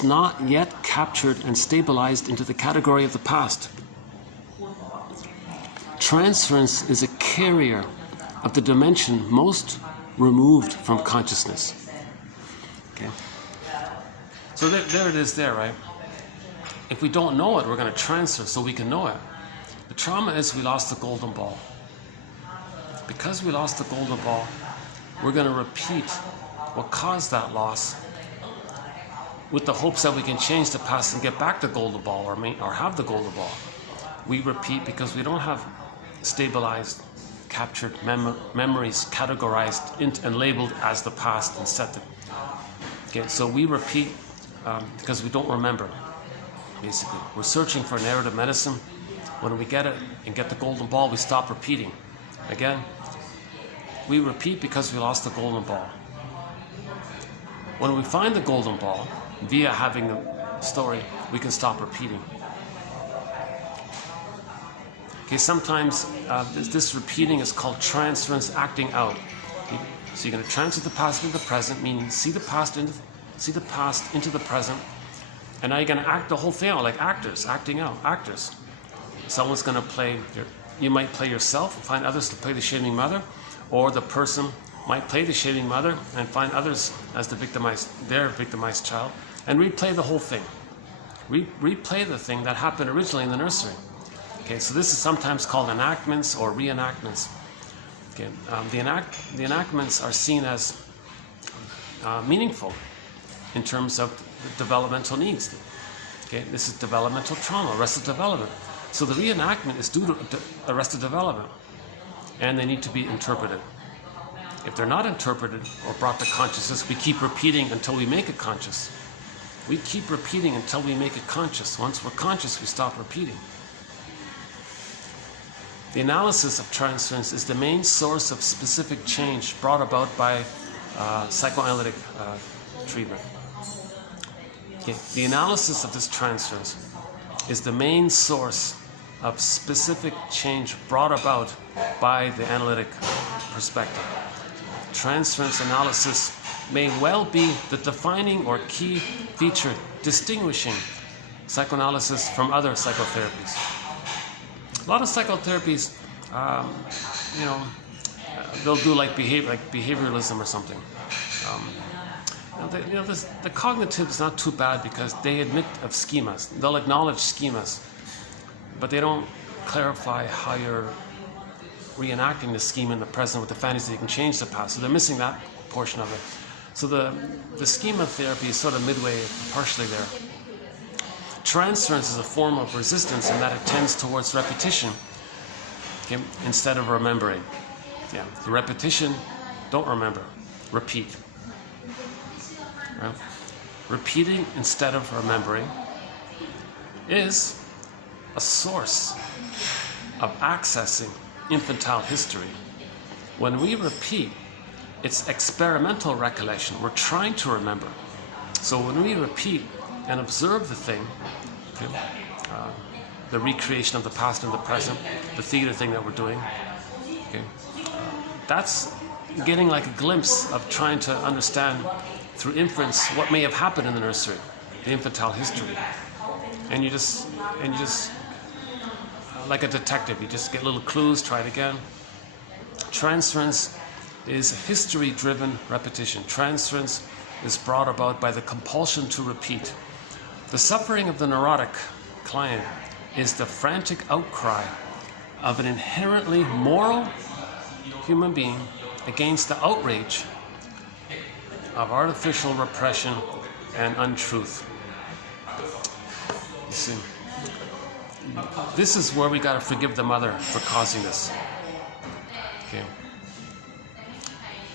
not yet captured and stabilized into the category of the past. Transference is a carrier of the dimension most removed from consciousness. Okay. So there it is there, right? If we don't know it, we're going to transfer so we can know it. The trauma is we lost the golden ball. Because we lost the golden ball, we're going to repeat what caused that loss with the hopes that we can change the past and get back the golden ball or have the golden ball. We repeat because we don't have stabilized, captured memories categorized and labeled as the past and set them. Okay, so we repeat because we don't remember. Basically, we're searching for narrative medicine. When we get it and get the golden ball, we stop repeating. Again, we repeat because we lost the golden ball. When we find the golden ball, via having the story, we can stop repeating. Okay, sometimes this repeating is called transference, acting out. So you're going to transfer the past into the present, meaning see the past into the present. And now you're going to act the whole thing out like actors, acting out, actors. Someone's going to play, you might play yourself and find others to play the shaming mother, or the person might play the shaming mother and find others as their victimized child, and replay the whole thing. Replay the thing that happened originally in the nursery. Okay, so this is sometimes called enactments or reenactments. Okay, the enactments are seen as meaningful in terms of developmental needs. Okay, this is developmental trauma, arrested development. So the reenactment is due to arrested development, and they need to be interpreted. If they're not interpreted or brought to consciousness, we keep repeating until we make it conscious. We keep repeating until we make it conscious. Once we're conscious, we stop repeating. The analysis of transference is the main source of specific change brought about by psychoanalytic treatment. Okay. The analysis of this transference is the main source of specific change brought about by the analytic perspective. Transference analysis may well be the defining or key feature distinguishing psychoanalysis from other psychotherapies. A lot of psychotherapies, they'll do like behavioralism or something. The cognitive is not too bad because they admit of schemas. They'll acknowledge schemas, but they don't clarify how you're reenacting the schema in the present with the fantasy that you can change the past. So they're missing that portion of it. So the schema therapy is sort of midway, partially there. Transference is a form of resistance in that it tends towards repetition, okay, instead of remembering. Yeah, the repetition, don't remember, repeat. Right? Repeating instead of remembering is a source of accessing infantile history. When we repeat, it's experimental recollection. We're trying to remember. So when we repeat and observe the thing, okay, the recreation of the past and the present, the theater thing that we're doing, okay, that's getting like a glimpse of trying to understand through inference what may have happened in the nursery, the infantile history. And you just like a detective, you just get little clues, try it again. Transference is history-driven repetition. Transference is brought about by the compulsion to repeat. The suffering of the neurotic client is the frantic outcry of an inherently moral human being against the outrage of artificial repression and untruth. You see, this is where we got to forgive the mother for causing this. Okay.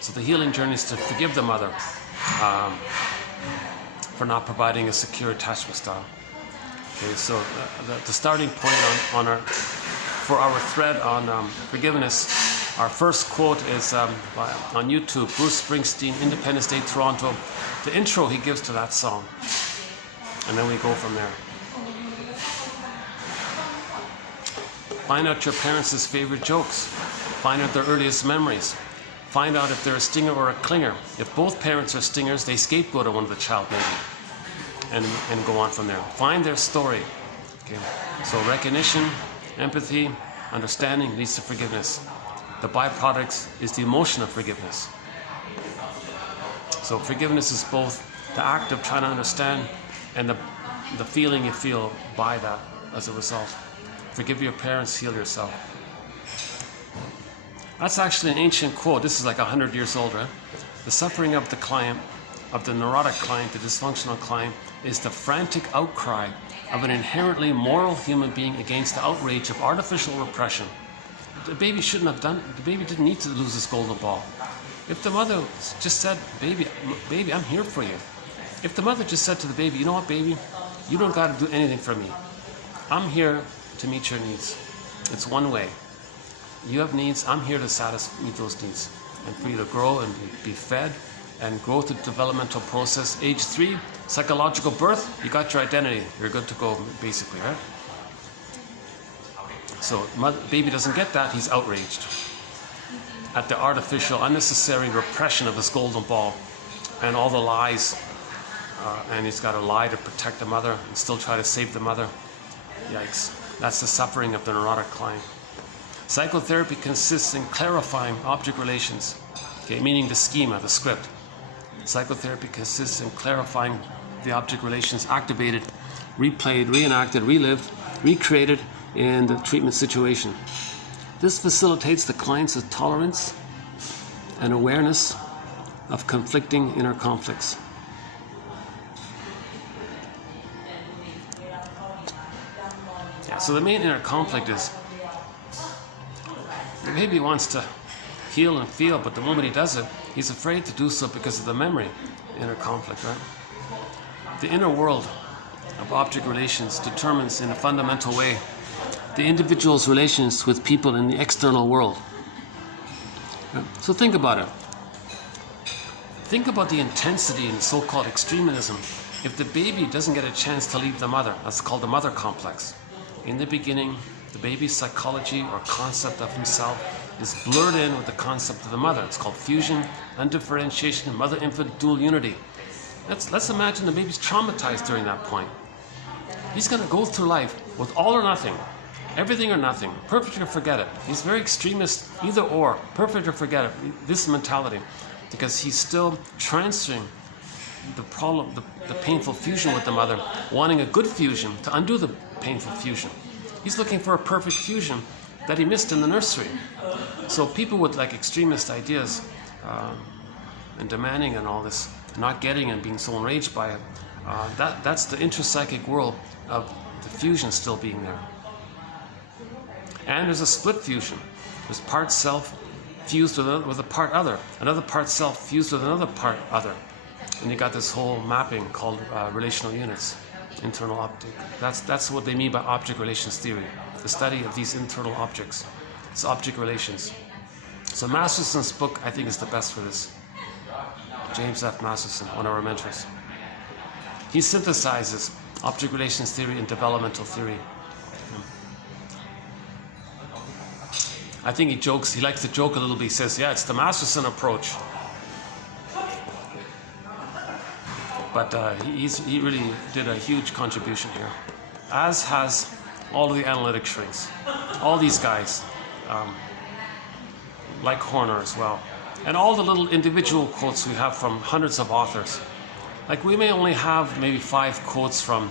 So the healing journey is to forgive the mother for not providing a secure attachment style. Okay, so the starting point for our thread on forgiveness, our first quote is on YouTube, Bruce Springsteen, Independence Day, Toronto. The intro he gives to that song, and then we go from there. Find out your parents' favorite jokes. Find out their earliest memories. Find out if they're a stinger or a clinger. If both parents are stingers, they scapegoat one of the child maybe, and go on from there. Find their story. Okay. So recognition, empathy, understanding leads to forgiveness. The byproduct is the emotion of forgiveness. So forgiveness is both the act of trying to understand and the feeling you feel by that as a result. Forgive your parents, heal yourself. That's actually an ancient quote. This is like 100 years old, right? The suffering of the client, of the neurotic client, the dysfunctional client, is the frantic outcry of an inherently moral human being against the outrage of artificial repression. The baby shouldn't have done it. The baby didn't need to lose his golden ball. If the mother just said, baby, I'm here for you. If the mother just said to the baby, you know what, baby, you don't got to do anything for me. I'm here to meet your needs. It's one way. You have needs, I'm here to meet those needs. And for you to grow and be fed and grow through the developmental process. Age 3, psychological birth, you got your identity. You're good to go, basically, right? So baby doesn't get that, he's outraged at the artificial, unnecessary repression of his golden ball and all the lies. And he's got to lie to protect the mother and still try to save the mother. Yikes. That's the suffering of the neurotic client. Psychotherapy consists in clarifying object relations, okay, meaning the schema, the script. Psychotherapy consists in clarifying the object relations activated, replayed, reenacted, relived, recreated in the treatment situation. This facilitates the client's tolerance and awareness of conflicting inner conflicts. Yeah, so the main inner conflict is the baby wants to heal and feel, but the moment he does it, he's afraid to do so because of the memory inner conflict, right? The inner world of object relations determines in a fundamental way the individual's relations with people in the external world. So think about it. Think about the intensity in so-called extremism. If the baby doesn't get a chance to leave the mother, that's called the mother complex. In the beginning, the baby's psychology or concept of himself is blurred in with the concept of the mother. It's called fusion, undifferentiation, mother-infant dual unity. Let's imagine the baby's traumatized during that point. He's going to go through life with all or nothing, everything or nothing, perfect or forget it. He's very extremist, either or, perfect or forget it, this mentality, because he's still transferring the problem, the painful fusion with the mother, wanting a good fusion to undo the painful fusion. He's looking for a perfect fusion that he missed in the nursery. So people with like extremist ideas and demanding and all this, not getting and being so enraged by it, that's the intrapsychic world of the fusion still being there. And there's a split fusion. There's part self fused with a part other, another part self fused with another part other. And you got this whole mapping called relational units, internal optic. That's what they mean by object relations theory, the study of these internal objects. It's object relations. So Masterson's book, I think, is the best for this. James F. Masterson, one of our mentors. He synthesizes object relations theory and developmental theory. I think he likes to joke a little bit. He says, yeah, it's the Masterson approach. But he really did a huge contribution here, as has all of the analytic shrinks. All these guys, like Horner as well. And all the little individual quotes we have from hundreds of authors. Like we may only have maybe 5 quotes from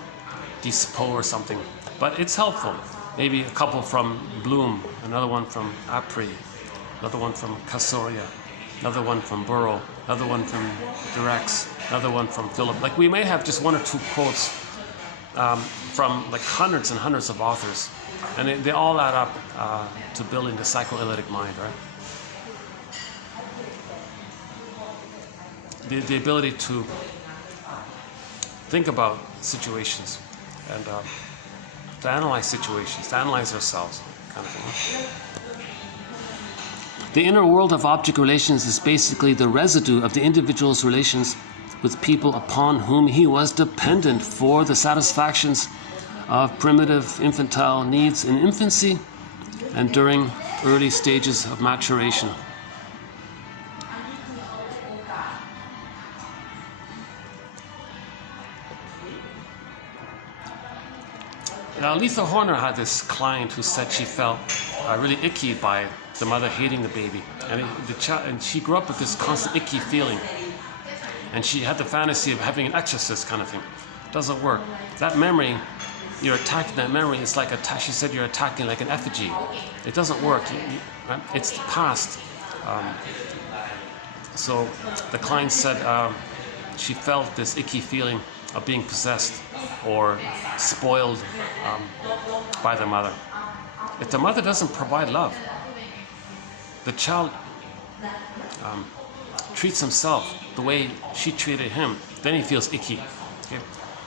Dispaux or something, but it's helpful. Maybe a couple from Blum, another one from Apprey, another one from Casoria, another one from Burrow, another one from Direx, another one from Philip. Like we may have just 1 or 2 quotes from like hundreds and hundreds of authors, and they all add up to building the psychoanalytic mind, right? The ability to think about situations and to analyze situations, to analyze ourselves, kind of thing. The inner world of object relations is basically the residue of the individual's relations with people upon whom he was dependent for the satisfactions of primitive infantile needs in infancy and during early stages of maturation. Now, Letha Horner had this client who said she felt really icky by the mother hating the baby, and she grew up with this constant icky feeling, and she had the fantasy of having an exorcist kind of thing. Doesn't work. That memory, you're attacking that memory. It's like she said you're attacking like an effigy. It doesn't work. It's the past. So the client said she felt this icky feeling of being possessed or spoiled by the mother. If the mother doesn't provide love, the child treats himself the way she treated him, then he feels icky. Okay?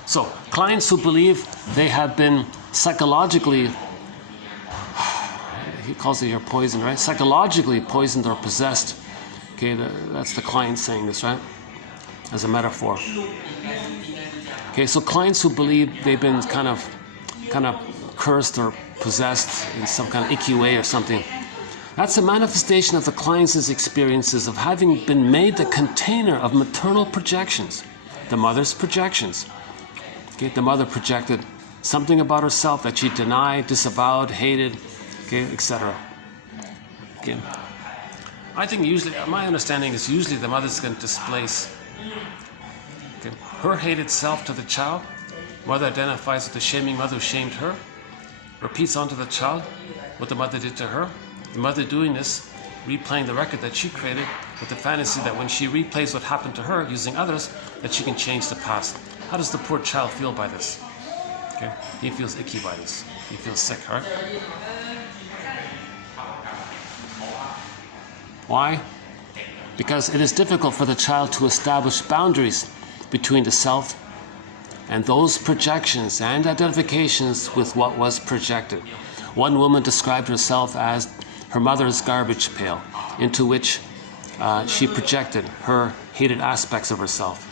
So clients who believe they have been psychologically, he calls it here poison, right? Psychologically poisoned or possessed. Okay, that's the client saying this, right? As a metaphor. Okay, so clients who believe they've been kind of cursed or possessed in some kind of icky way or something, that's a manifestation of the client's experiences of having been made the container of maternal projections, the mother's projections. Okay, the mother projected something about herself that she denied, disavowed, hated, okay, etc. Okay. I think usually, my understanding is usually the mother's going to displace her hated self to the child. Mother identifies with the shaming mother who shamed her, repeats onto the child what the mother did to her. The mother doing this, replaying the record that she created with the fantasy that when she replays what happened to her using others, that she can change the past. How does the poor child feel by this? Okay, he feels icky by this. He feels sick, right? Why? Because it is difficult for the child to establish boundaries between the self and those projections and identifications with what was projected. One woman described herself as her mother's garbage pail, into which she projected her hated aspects of herself.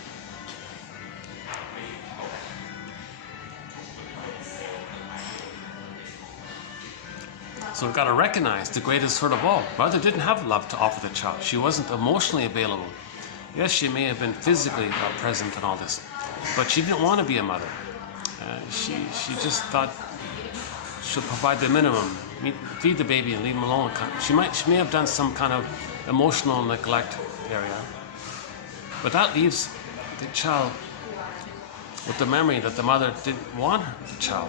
So we've got to recognize the greatest hurt of all. Mother didn't have love to offer the child. She wasn't emotionally available. Yes, she may have been physically present and all this, but she didn't want to be a mother. She just thought she'll provide the minimum, feed the baby and leave him alone. She may have done some kind of emotional neglect area, but that leaves the child with the memory that the mother didn't want the child.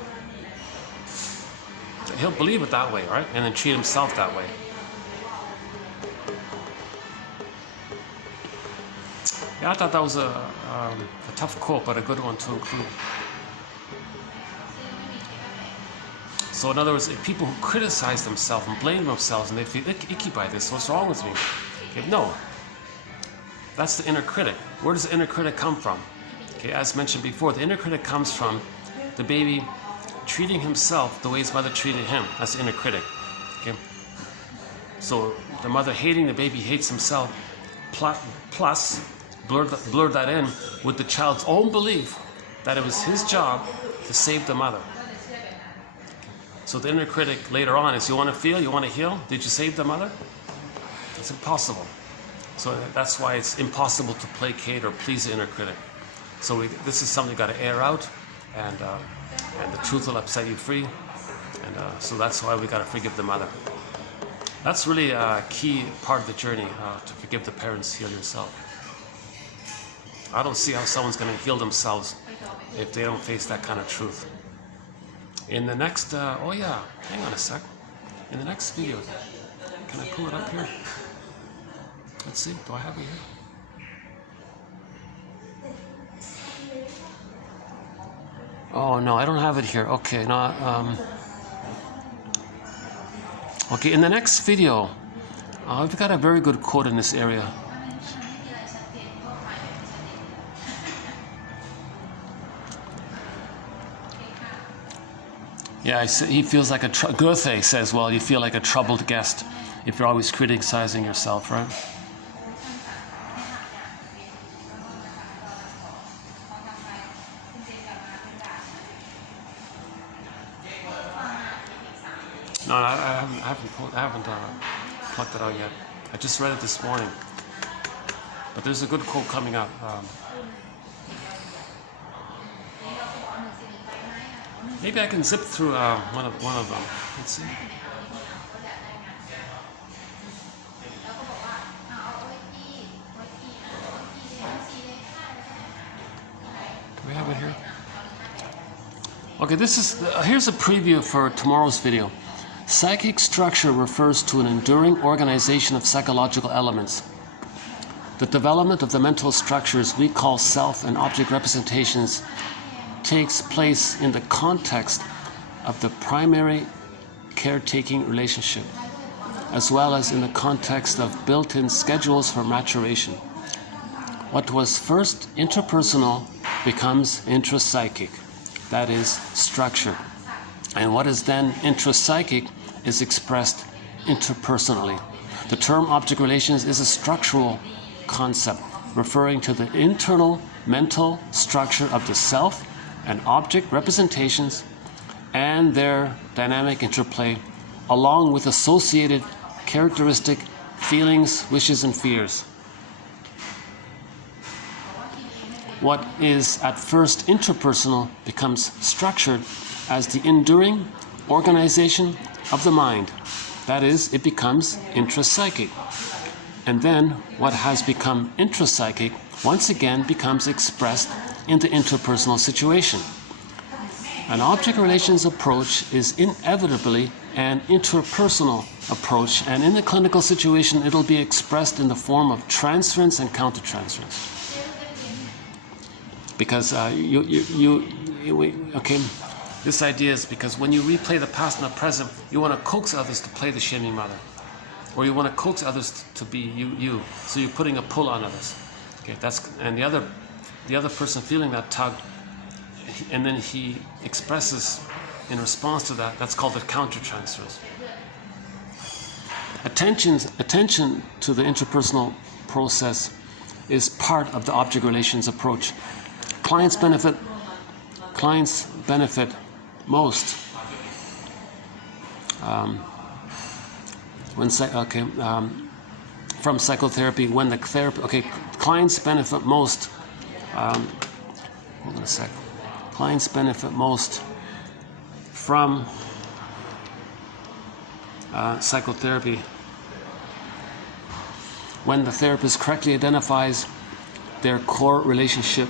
He'll believe it that way, right? And then treat himself that way. Yeah, I thought that was a tough quote, but a good one to include. So in other words, if people who criticize themselves and blame themselves and they feel icky by this, what's wrong with me? Okay, no, that's the inner critic. Where does the inner critic come from? Okay, as mentioned before, the inner critic comes from the baby treating himself the way his mother treated him. That's the inner critic. Okay, so the mother hating the baby hates himself, plus blur that in with the child's own belief that it was his job to save the mother. So the inner critic later on is, you want to feel, you want to heal? Did you save the mother? It's impossible. So that's why it's impossible to placate or please the inner critic. So this is something you got to air out, and the truth will upset you free. And so that's why we got to forgive the mother. That's really a key part of the journey, to forgive the parents, heal yourself. I don't see how someone's going to heal themselves if they don't face that kind of truth. In the next, oh yeah, hang on a sec. In the next video, can I pull it up here? Let's see, do I have it here? Oh no, I don't have it here. Okay, no, okay, in the next video, we've got a very good quote in this area. Yeah, he feels like a Goethe says, well, you feel like a troubled guest if you're always criticizing yourself, right? No, I haven't plucked it out yet. I just read it this morning. But there's a good quote coming up. Maybe I can zip through one of them. Let's see. Do we have it here? Okay, this is here's a preview for tomorrow's video. Psychic structure refers to an enduring organization of psychological elements. The development of the mental structures we call self and object representations takes place in the context of the primary caretaking relationship, as well as in the context of built-in schedules for maturation. What was first interpersonal becomes intrapsychic, that is, structure. And what is then intrapsychic is expressed interpersonally. The term object relations is a structural concept referring to the internal mental structure of the self and object representations and their dynamic interplay, along with associated characteristic feelings, wishes, and fears. What is at first interpersonal becomes structured as the enduring organization of the mind. That is, it becomes intrapsychic. And then what has become intrapsychic once again becomes expressed in the interpersonal situation. An object relations approach is inevitably an interpersonal approach, and in the clinical situation it'll be expressed in the form of transference and countertransference. Because okay, this idea is because when you replay the past and the present, you want to coax others to play the shaming mother, or you want to coax others to be you. So you're putting a pull on others. Okay, and the other person feeling that tug then he expresses in response to that. That's called the countertransference. Attention to the interpersonal process is part of the object relations approach. Clients benefit most from psychotherapy when the therapy. Clients benefit most. Hold on a sec. Clients benefit most from psychotherapy when the therapist correctly identifies their core relationship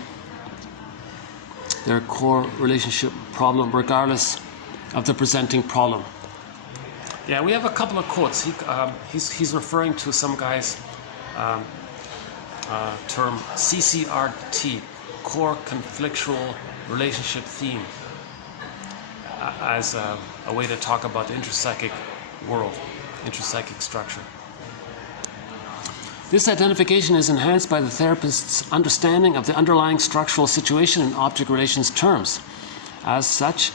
problem, regardless of the presenting problem. Yeah, we have a couple of quotes. He's referring to some guy's term CCRT, core conflictual relationship theme, as a way to talk about the intrapsychic world, intrapsychic structure. This identification is enhanced by the therapist's understanding of the underlying structural situation in object relations terms. As such,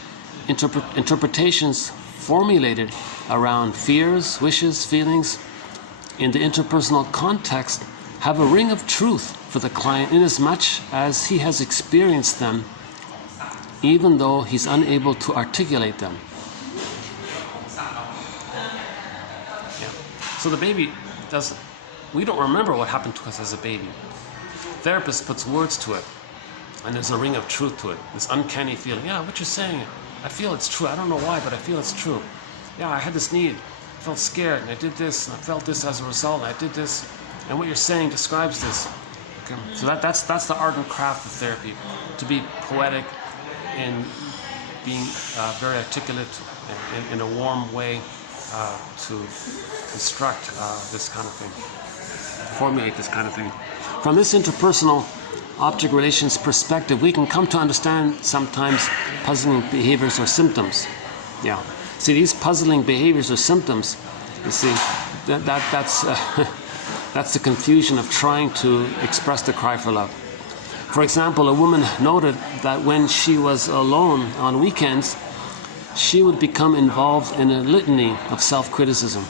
interpretations formulated around fears, wishes, feelings in the interpersonal context have a ring of truth for the client inasmuch as he has experienced them, even though he's unable to articulate them. Yeah. So the baby does. We don't remember what happened to us as a baby. The therapist puts words to it, and there's a ring of truth to it. This uncanny feeling. Yeah, what you're saying, I feel it's true. I don't know why, but I feel it's true. Yeah, I had this need. I felt scared, and I did this, and I felt this as a result, and I did this. And what you're saying describes this. Okay? So that's the art and craft of therapy. To be poetic and being very articulate in a warm way to construct this kind of thing. Formulate this kind of thing. From this interpersonal object relations perspective, we can come to understand sometimes puzzling behaviors or symptoms. Yeah. See, these puzzling behaviors or symptoms, you see, that's the confusion of trying to express the cry for love. For example, a woman noted that when she was alone on weekends, she would become involved in a litany of self-criticism.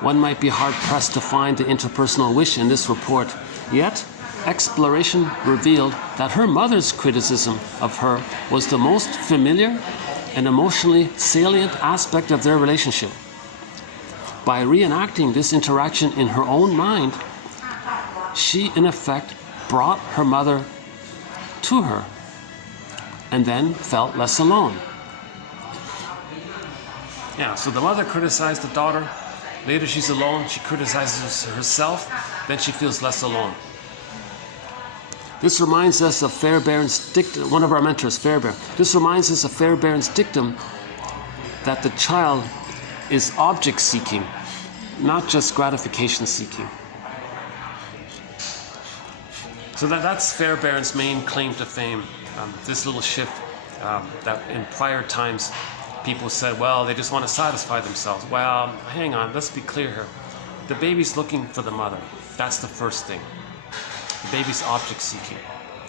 One might be hard-pressed to find the interpersonal wish in this report, yet exploration revealed that her mother's criticism of her was the most familiar and emotionally salient aspect of their relationship. By reenacting this interaction in her own mind, she in effect brought her mother to her and then felt less alone. Yeah, so the mother criticized the daughter. Later she's alone, she criticizes herself, then she feels less alone. This reminds us of Fairbairn's dictum, one of our mentors, Fairbairn. This reminds us of Fairbairn's dictum that the child is object seeking, not just gratification seeking. So that's Fairbairn's main claim to fame, this little shift that in prior times people said, well, they just want to satisfy themselves. Well, hang on, let's be clear here. The baby's looking for the mother. That's the first thing. The baby's object seeking.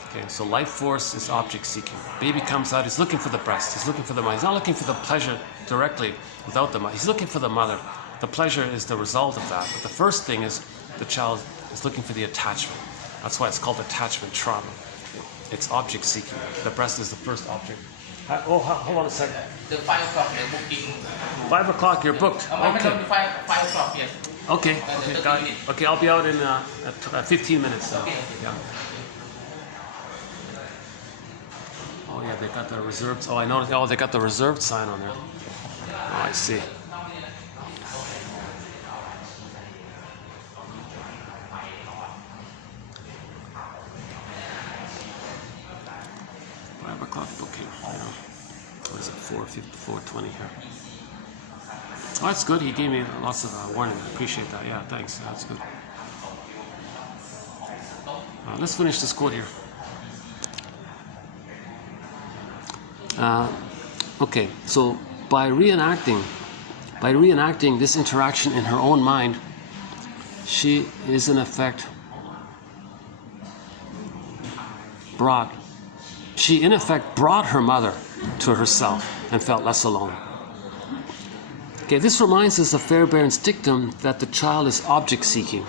Okay, so life force is object seeking. Baby comes out, he's looking for the breast, he's looking for the mother. He's not looking for the pleasure directly without the mother. He's looking for the mother. The pleasure is the result of that. But the first thing is the child is looking for the attachment. That's why it's called attachment trauma. It's object seeking. The breast is the first object. Hold on a second. The 5 o'clock you're booking. 5 o'clock, you're booked. Okay. 5 o'clock, yes. Okay. Okay, I'll be out in 15 minutes. So. Okay. Yeah. Oh yeah, they got the reserved. Oh, I noticed. Oh, they got the reserved sign on there. Oh, I see. Booking. What is it? 4:20 here. Oh, that's good. He gave me lots of warning. I appreciate that. Yeah, thanks. That's good. Let's finish this quote here. Okay, so by reenacting this interaction in her own mind, she is in effect brought she in effect brought her mother to herself and felt less alone. Okay, this reminds us of Fairbairn's dictum that the child is object-seeking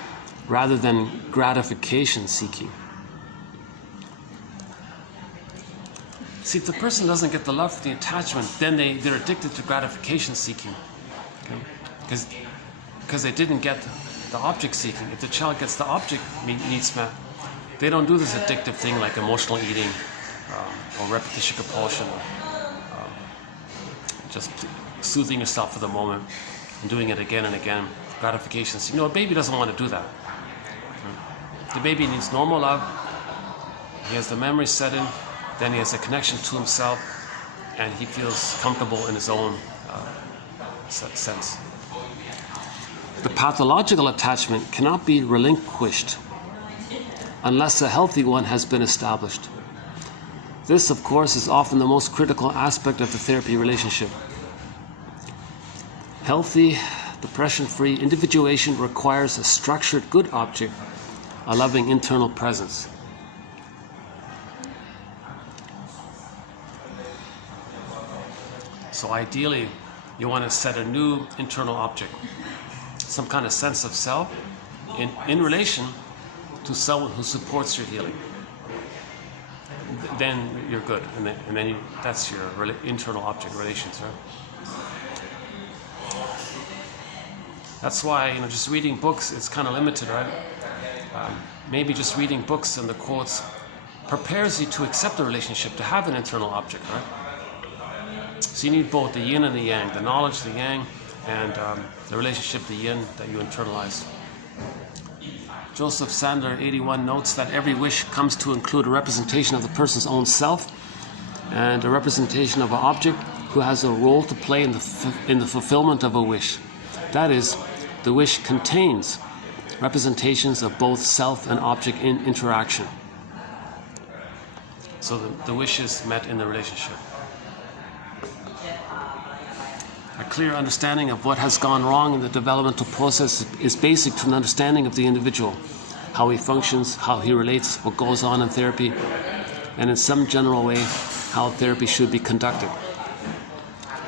rather than gratification-seeking. See, if the person doesn't get the love for the attachment, then they're addicted to gratification-seeking. Okay? Because they didn't get the object-seeking. If the child gets the object needs met, they don't do this addictive thing like emotional eating or repetition compulsion, just soothing yourself for the moment and doing it again and again. Gratification. You know, a baby doesn't want to do that. The baby needs normal love. He has the memory set in, then he has a connection to himself, and he feels comfortable in his own sense. The pathological attachment cannot be relinquished unless a healthy one has been established. This, of course, is often the most critical aspect of the therapy relationship. Healthy, depression-free individuation requires a structured good object, a loving internal presence. So ideally, you want to set a new internal object, some kind of sense of self in relation to someone who supports your healing. Then you're good, and then that's your internal object relations, right? That's why, you know, just reading books is kind of limited, right? Maybe just reading books and the quotes prepares you to accept the relationship, to have an internal object, right? So you need both the yin and the yang, the knowledge, the yang, and the relationship, the yin, that you internalize. Joseph Sandler, 81, notes that every wish comes to include a representation of the person's own self and a representation of an object who has a role to play in the fulfillment of a wish. That is, the wish contains representations of both self and object in interaction. So the wish is met in the relationship. A clear understanding of what has gone wrong in the developmental process is basic to an understanding of the individual, how he functions, how he relates, what goes on in therapy, and in some general way, how therapy should be conducted.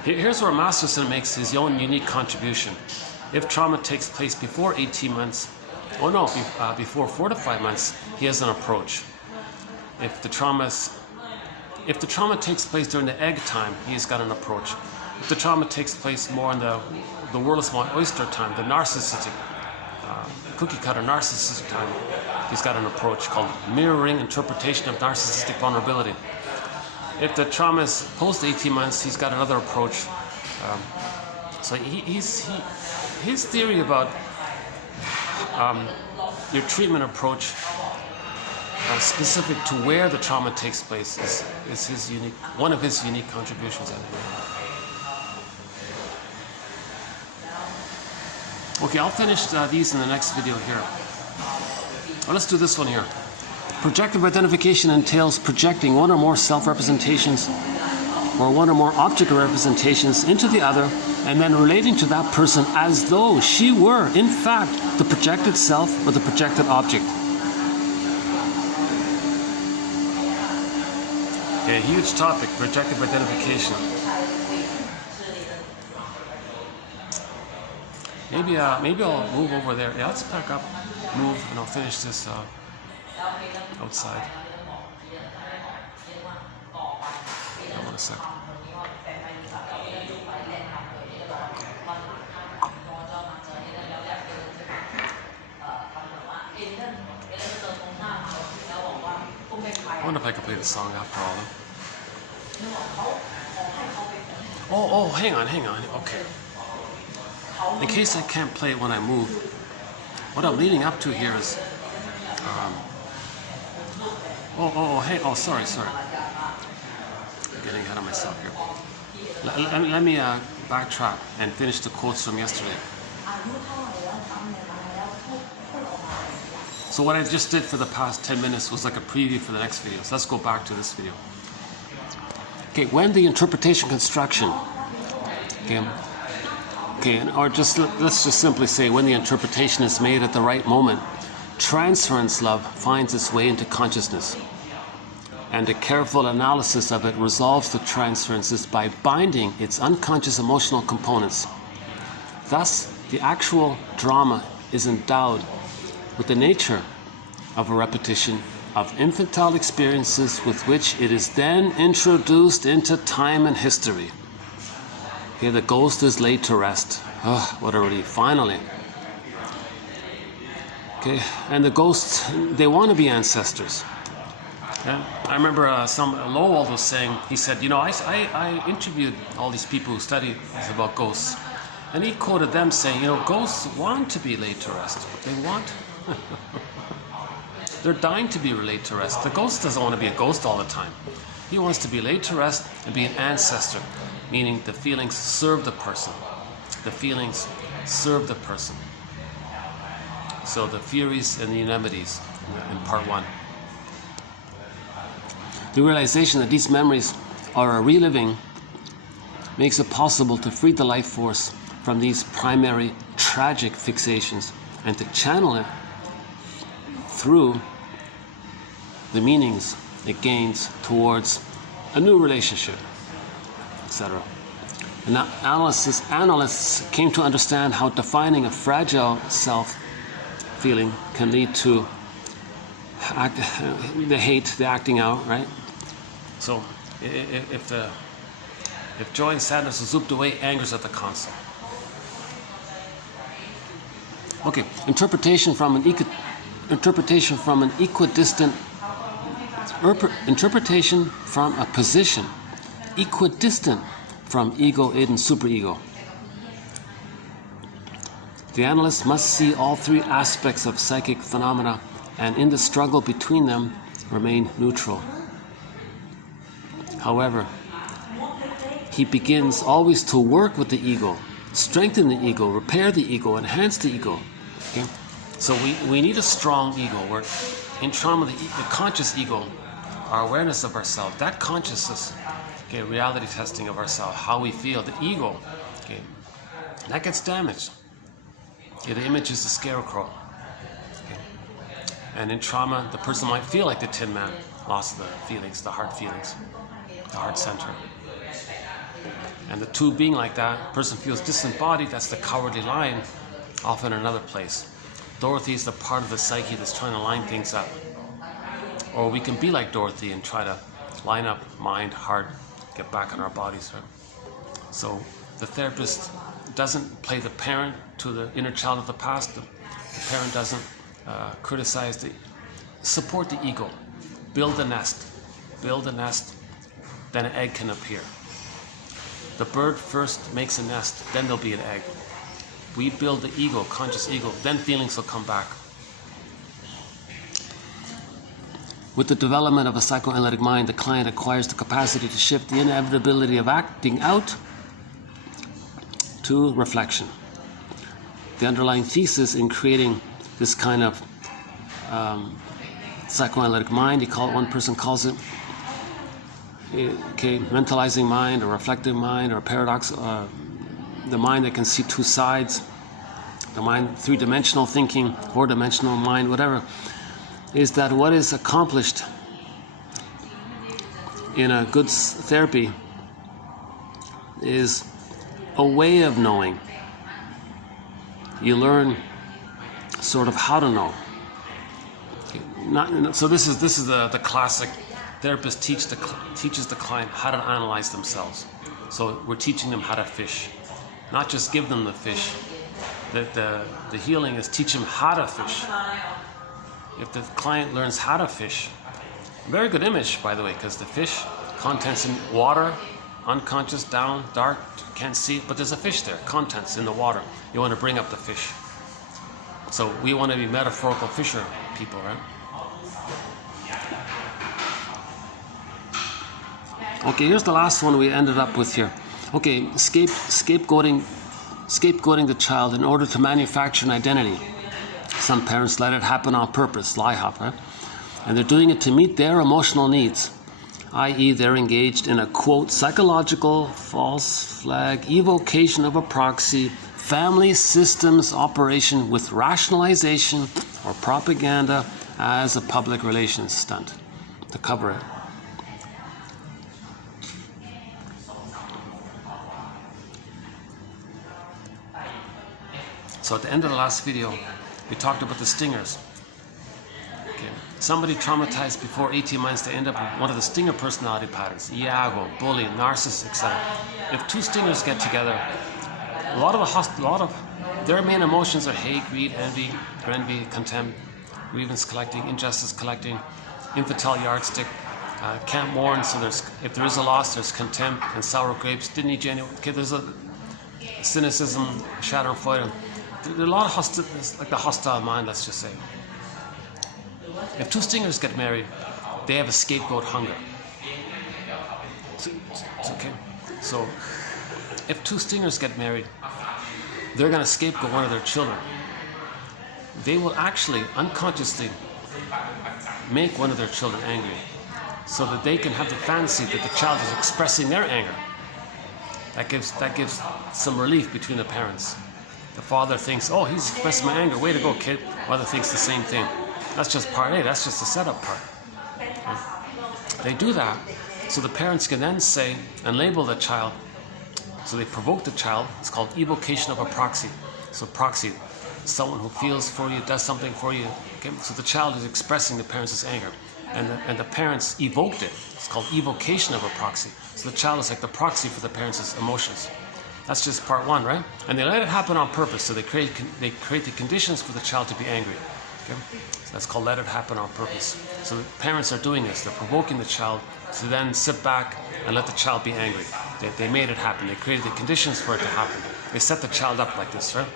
Here's where Masterson makes his own unique contribution. If trauma takes place before 18 months, before 4 to 5 months, he has an approach. If the trauma takes place during the egg time, he's got an approach. If the trauma takes place more in the world is small oyster time, the narcissistic, cookie cutter narcissistic time, he's got an approach called mirroring interpretation of narcissistic vulnerability. If the trauma is post 18 months, he's got another approach. So his theory about your treatment approach specific to where the trauma takes place is one of his unique contributions. Okay, I'll finish these in the next video here. Well, let's do this one here. Projective identification entails projecting one or more self-representations or one or more object representations into the other and then relating to that person as though she were, in fact, the projected self or the projected object. Okay, huge topic, projective identification. Maybe I'll move over there. Yeah, let's back up, move, and I'll finish this outside. Hold on a sec. I wonder if I can play the song after all, though. Oh, hang on. Okay. In case I can't play it when I move, what I'm leading up to here is, sorry. I'm getting ahead of myself here. Let me backtrack and finish the quotes from yesterday. So what I just did for the past 10 minutes was like a preview for the next video. So let's go back to this video. Okay, when the interpretation construction, or let's just simply say when the interpretation is made at the right moment, transference love finds its way into consciousness. and a careful analysis of it resolves the transferences by binding its unconscious emotional components. Thus, the actual drama is endowed with the nature of a repetition of infantile experiences with which it is then introduced into time and history. Here the ghost is laid to rest. Oh, what a relief, finally. Okay, and the ghosts, they want to be ancestors. Yeah? I remember Loewald was saying, he said, you know, I interviewed all these people who study about ghosts, and he quoted them saying, you know, ghosts want to be laid to rest. They want. They're dying to be laid to rest. The ghost doesn't want to be a ghost all the time. He wants to be laid to rest and be an ancestor, meaning the feelings serve the person. The feelings serve the person. So the Furies and the Anemones in part 1. The realization that these memories are a reliving makes it possible to free the life force from these primary tragic fixations and to channel it through the meanings it gains towards a new relationship, etc. And analysts came to understand how defining a fragile self-feeling can lead to the hate, the acting out, right? So if joy and sadness are zooped away, anger's at the console. Okay, interpretation from an a position equidistant from ego, id, and superego. The analyst must see all three aspects of psychic phenomena and in the struggle between them remain neutral. However, he begins always to work with the ego, strengthen the ego, repair the ego, enhance the ego. Okay? So we need a strong ego. Where in trauma, the conscious ego, our awareness of ourselves, that consciousness, okay, reality testing of ourselves, how we feel, the ego, okay, that gets damaged. Okay, the image is the scarecrow. Okay. And in trauma, the person might feel like the Tin Man, lost the feelings, the heart feelings, the heart center. And the two being like that, person feels disembodied, that's the cowardly lion, often in another place. Dorothy is the part of the psyche that's trying to line things up. Or we can be like Dorothy and try to line up mind, heart, get back in our bodies. Right? So the therapist doesn't play the parent to the inner child of the past. The parent doesn't criticize, support the ego. Build a nest. Build a nest, then an egg can appear. The bird first makes a nest, then there'll be an egg. We build the ego, conscious ego, then feelings will come back. With the development of a psychoanalytic mind, the client acquires the capacity to shift the inevitability of acting out to reflection. The underlying thesis in creating this kind of psychoanalytic mind, one person calls it mentalizing mind, or reflective mind, or paradox, the mind that can see two sides, the mind, three-dimensional thinking, four-dimensional mind, whatever, is that what is accomplished in a good therapy is a way of knowing. You learn sort of how to know. So this is the classic. Therapist teaches the client how to analyze themselves. So we're teaching them how to fish, not just give them the fish. The healing is teach them how to fish. If the client learns how to fish, very good image, by the way, because the fish, contents in water, unconscious, down, dark, can't see it, but there's a fish there, contents in the water. You want to bring up the fish. So we want to be metaphorical fisher people, right? Okay, here's the last one we ended up with here. Okay, scapegoating the child in order to manufacture an identity. Some parents let it happen on purpose, lie hop, right? And they're doing it to meet their emotional needs, i.e. they're engaged in a, quote, psychological false flag evocation of a proxy family systems operation with rationalization or propaganda as a public relations stunt to cover it. So at the end of the last video, we talked about the stingers. Okay. Somebody traumatized before 18 months, they end up with one of the stinger personality patterns: Iago, bully, narcissist, etc. If two stingers get together, a lot of their main emotions are hate, greed, envy, contempt, grievance collecting, injustice collecting, infantile yardstick, can't mourn. So if there is a loss, there's contempt and sour grapes. Didn't he genuine? Okay, there's a cynicism, schadenfreude. There are a lot of like the hostile mind, let's just say. If two stingers get married, they have a scapegoat hunger. It's okay. So if two stingers get married, they're going to scapegoat one of their children. They will actually unconsciously make one of their children angry, so that they can have the fantasy that the child is expressing their anger. That gives some relief between the parents. The father thinks, oh, he's expressing my anger, way to go, kid. Mother thinks the same thing. That's just part A, that's just the setup part. They do that so the parents can then say and label the child. So they provoke the child. It's called evocation of a proxy. So proxy, someone who feels for you, does something for you. Okay? So the child is expressing the parents' anger. And the parents evoked it. It's called evocation of a proxy. So the child is like the proxy for the parents' emotions. That's just part one, right? And they let it happen on purpose. So they create the conditions for the child to be angry. Okay? So that's called let it happen on purpose. So the parents are doing this. They're provoking the child to then sit back and let the child be angry. They made it happen. They created the conditions for it to happen. They set the child up like this, right?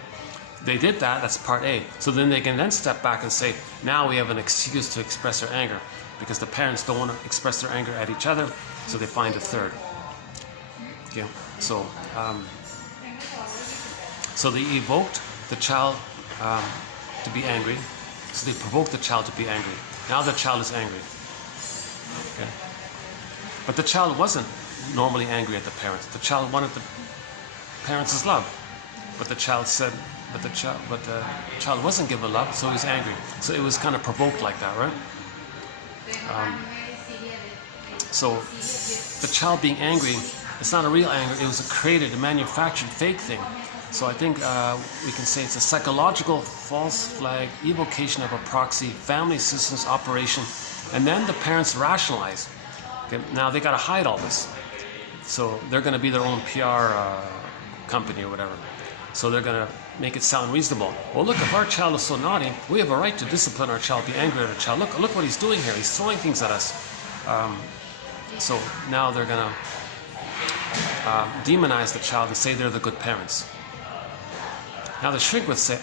They did that. That's part A. So then they can then step back and say, now we have an excuse to express their anger, because the parents don't want to express their anger at each other, so they find a third. Okay, so they evoked the child to be angry, so they provoked the child to be angry. Now the child is angry. Okay, but the child wasn't normally angry at the parents. The child wanted the parents' love, but the child said, but the child wasn't given love, so he's angry. So it was kind of provoked like that, right? So the child being angry, it's not a real anger, it was a created, a manufactured fake thing. So I think we can say it's a psychological false flag, evocation of a proxy, family systems operation, and then the parents rationalize. Okay, now they got to hide all this. So they're going to be their own PR company or whatever. So they're going to make it sound reasonable. Well, look, if our child is so naughty, we have a right to discipline our child, be angry at our child. Look what he's doing here. He's throwing things at us. So now they're going to demonize the child and say they're the good parents. Now the shrink would say,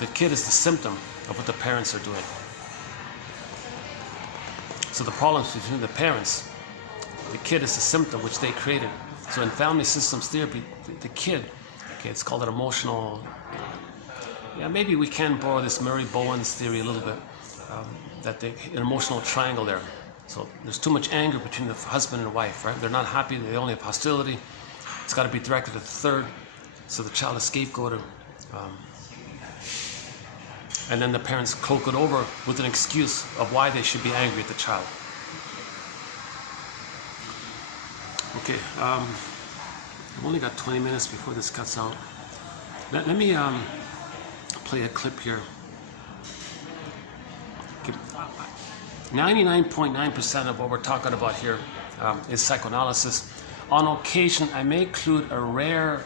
the kid is the symptom of what the parents are doing. So the problems between the parents, the kid is the symptom which they created. So in family systems therapy, the kid, okay, it's called an emotional, maybe we can borrow this Murray Bowen's theory a little bit, an emotional triangle there. So there's too much anger between the husband and wife, right? They're not happy, they only have hostility. It's got to be directed at the third, so the child is scapegoated. And then the parents cloak it over with an excuse of why they should be angry at the child. Okay, I've only got 20 minutes before this cuts out. Let me play a clip here. 99.9% of what we're talking about here is psychoanalysis. On occasion, I may include a rare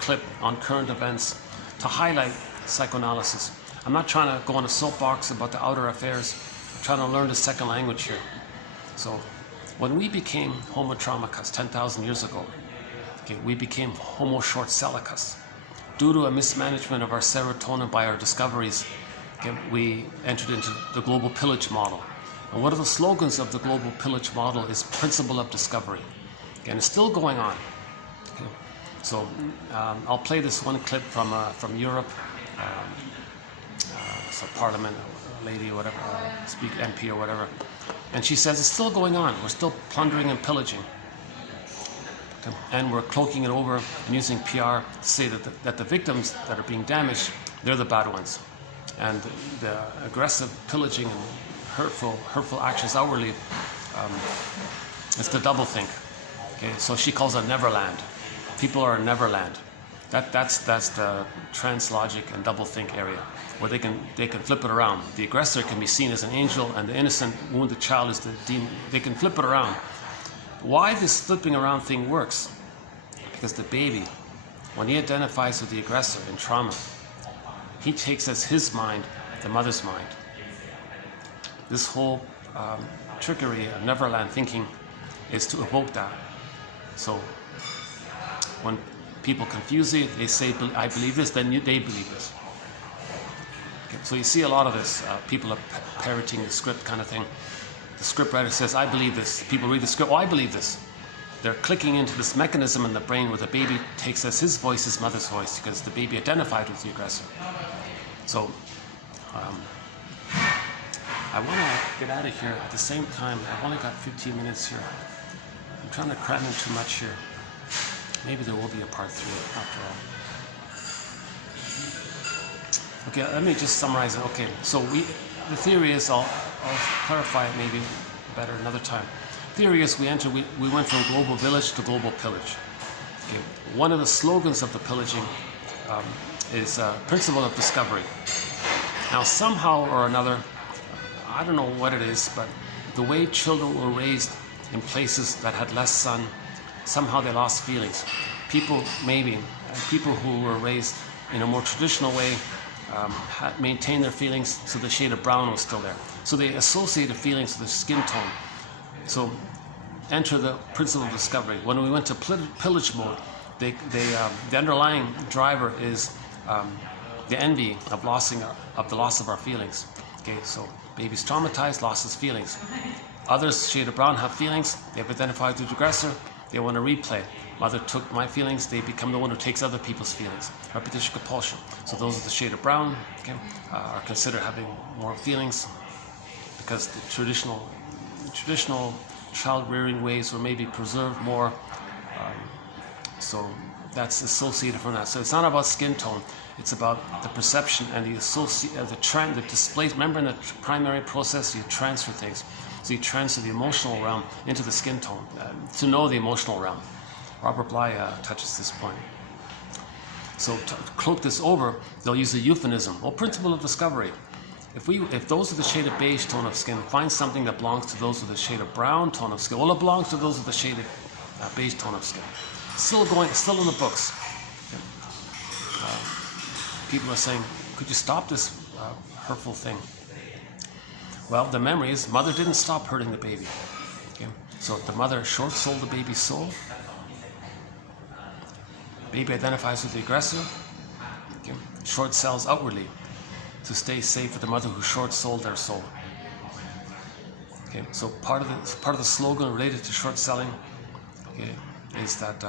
clip on current events to highlight psychoanalysis. I'm not trying to go on a soapbox about the outer affairs. I'm trying to learn the second language here. So, when we became Homo traumacus 10,000 years ago, okay, we became Homo short-sellicus. Due to a mismanagement of our serotonin by our discoveries, okay, we entered into the global pillage model. And one of the slogans of the global pillage model is principle of discovery. Okay, and it's still going on. Okay. So I'll play this one clip from Europe. It's a parliament lady or whatever, MP or whatever. And she says it's still going on. We're still plundering and pillaging. Okay. And we're cloaking it over and using PR to say that the victims that are being damaged, they're the bad ones. And the aggressive pillaging and hurtful actions outwardly, it's the double think. Okay, so she calls it Neverland. People are in Neverland. That's the translogic and doublethink area, where they can flip it around. The aggressor can be seen as an angel, and the innocent wounded child is the demon. They can flip it around. Why this flipping around thing works? Because the baby, when he identifies with the aggressor in trauma, he takes as his mind the mother's mind. This whole trickery of Neverland thinking is to evoke that. So when people confuse it, they say, I believe this, then they believe this. Okay, so you see a lot of this. People are parroting the script kind of thing. The scriptwriter says, I believe this. People read the script, oh, I believe this. They're clicking into this mechanism in the brain where the baby takes as his voice his mother's voice, because the baby identified with the aggressor. So I want to get out of here at the same time. I've only got 15 minutes here. I'm trying to cram in too much here. Maybe there will be a part 3 after all. Okay, let me just summarize it. Okay, so the theory is, I'll clarify it maybe better another time. Theory is we went from global village to global pillage. Okay. One of the slogans of the pillaging is principle of discovery. Now somehow or another, I don't know what it is, but the way children were raised in places that had less sun, somehow they lost feelings. People who were raised in a more traditional way had maintained their feelings, so the shade of brown was still there. So they associated feelings with the skin tone. So enter the principle of discovery. When we went to pillage mode, the underlying driver is the envy of the loss of our feelings. Okay, so baby's traumatized, lost his feelings. Others, shade of brown, have feelings. They've identified with the aggressor. They want to replay. Mother took my feelings. They become the one who takes other people's feelings. Repetition compulsion. So those of the shade of brown, okay, are considered having more feelings, because the traditional child rearing ways were maybe preserved more. So that's associated from that. So it's not about skin tone. It's about the perception and the display. Remember, in the primary process, you transfer things. So you transfer the emotional realm into the skin tone to know the emotional realm. Robert Bly touches this point. So to cloak this over, they'll use a euphemism. Well, principle of discovery. If those with the shade of beige tone of skin find something that belongs to those with the shade of brown tone of skin, well, it belongs to those with the shade of beige tone of skin. Still in the books. People are saying, could you stop this hurtful thing? Well, the memory is, mother didn't stop hurting the baby. Okay? So the mother short-sold the baby's soul. Baby identifies with the aggressor. Okay? Short sells outwardly to stay safe with the mother who short-sold their soul. Okay? So part of the slogan related to short selling, okay, is that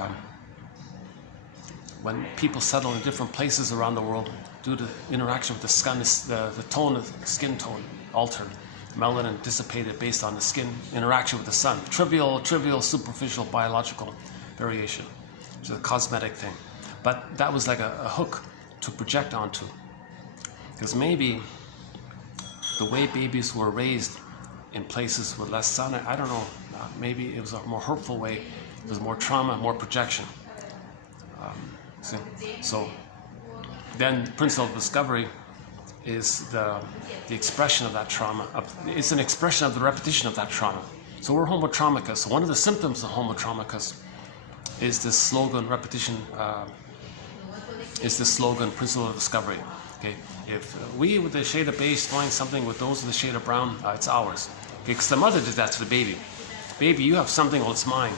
when people settle in different places around the world, due to interaction with the skin, the tone of the skin tone altered. Melanin dissipated based on the skin interaction with the sun. Trivial, superficial, biological variation. It's a cosmetic thing. But that was like a hook to project onto. Because maybe the way babies were raised in places with less sun, I don't know, maybe it was a more hurtful way. It was more trauma, more projection. So then the principle of discovery is the expression of that trauma. It's an expression of the repetition of that trauma. So we're homotraumicus. So one of the symptoms of homotraumicus is this slogan, repetition, is this slogan, principle of discovery. Okay, if we with the shade of beige find something with those with the shade of brown, it's ours. Okay, because the mother did that to the baby. Baby, you have something, well, it's mine.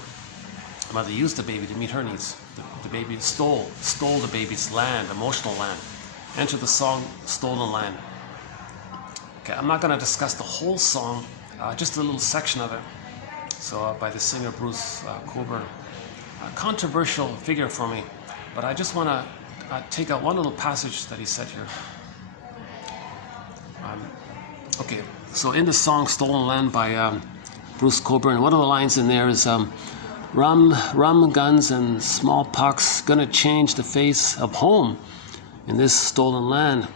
The mother used the baby to meet her needs. The baby stole the baby's land, emotional land. Enter the song, Stolen Land. Okay, I'm not going to discuss the whole song, just a little section of it. So by the singer Bruce Coburn. A controversial figure for me, but I just want to take out one little passage that he said here. Okay, so in the song Stolen Land by Bruce Coburn, one of the lines in there is, rum, guns, and smallpox gonna change the face of home in this stolen land.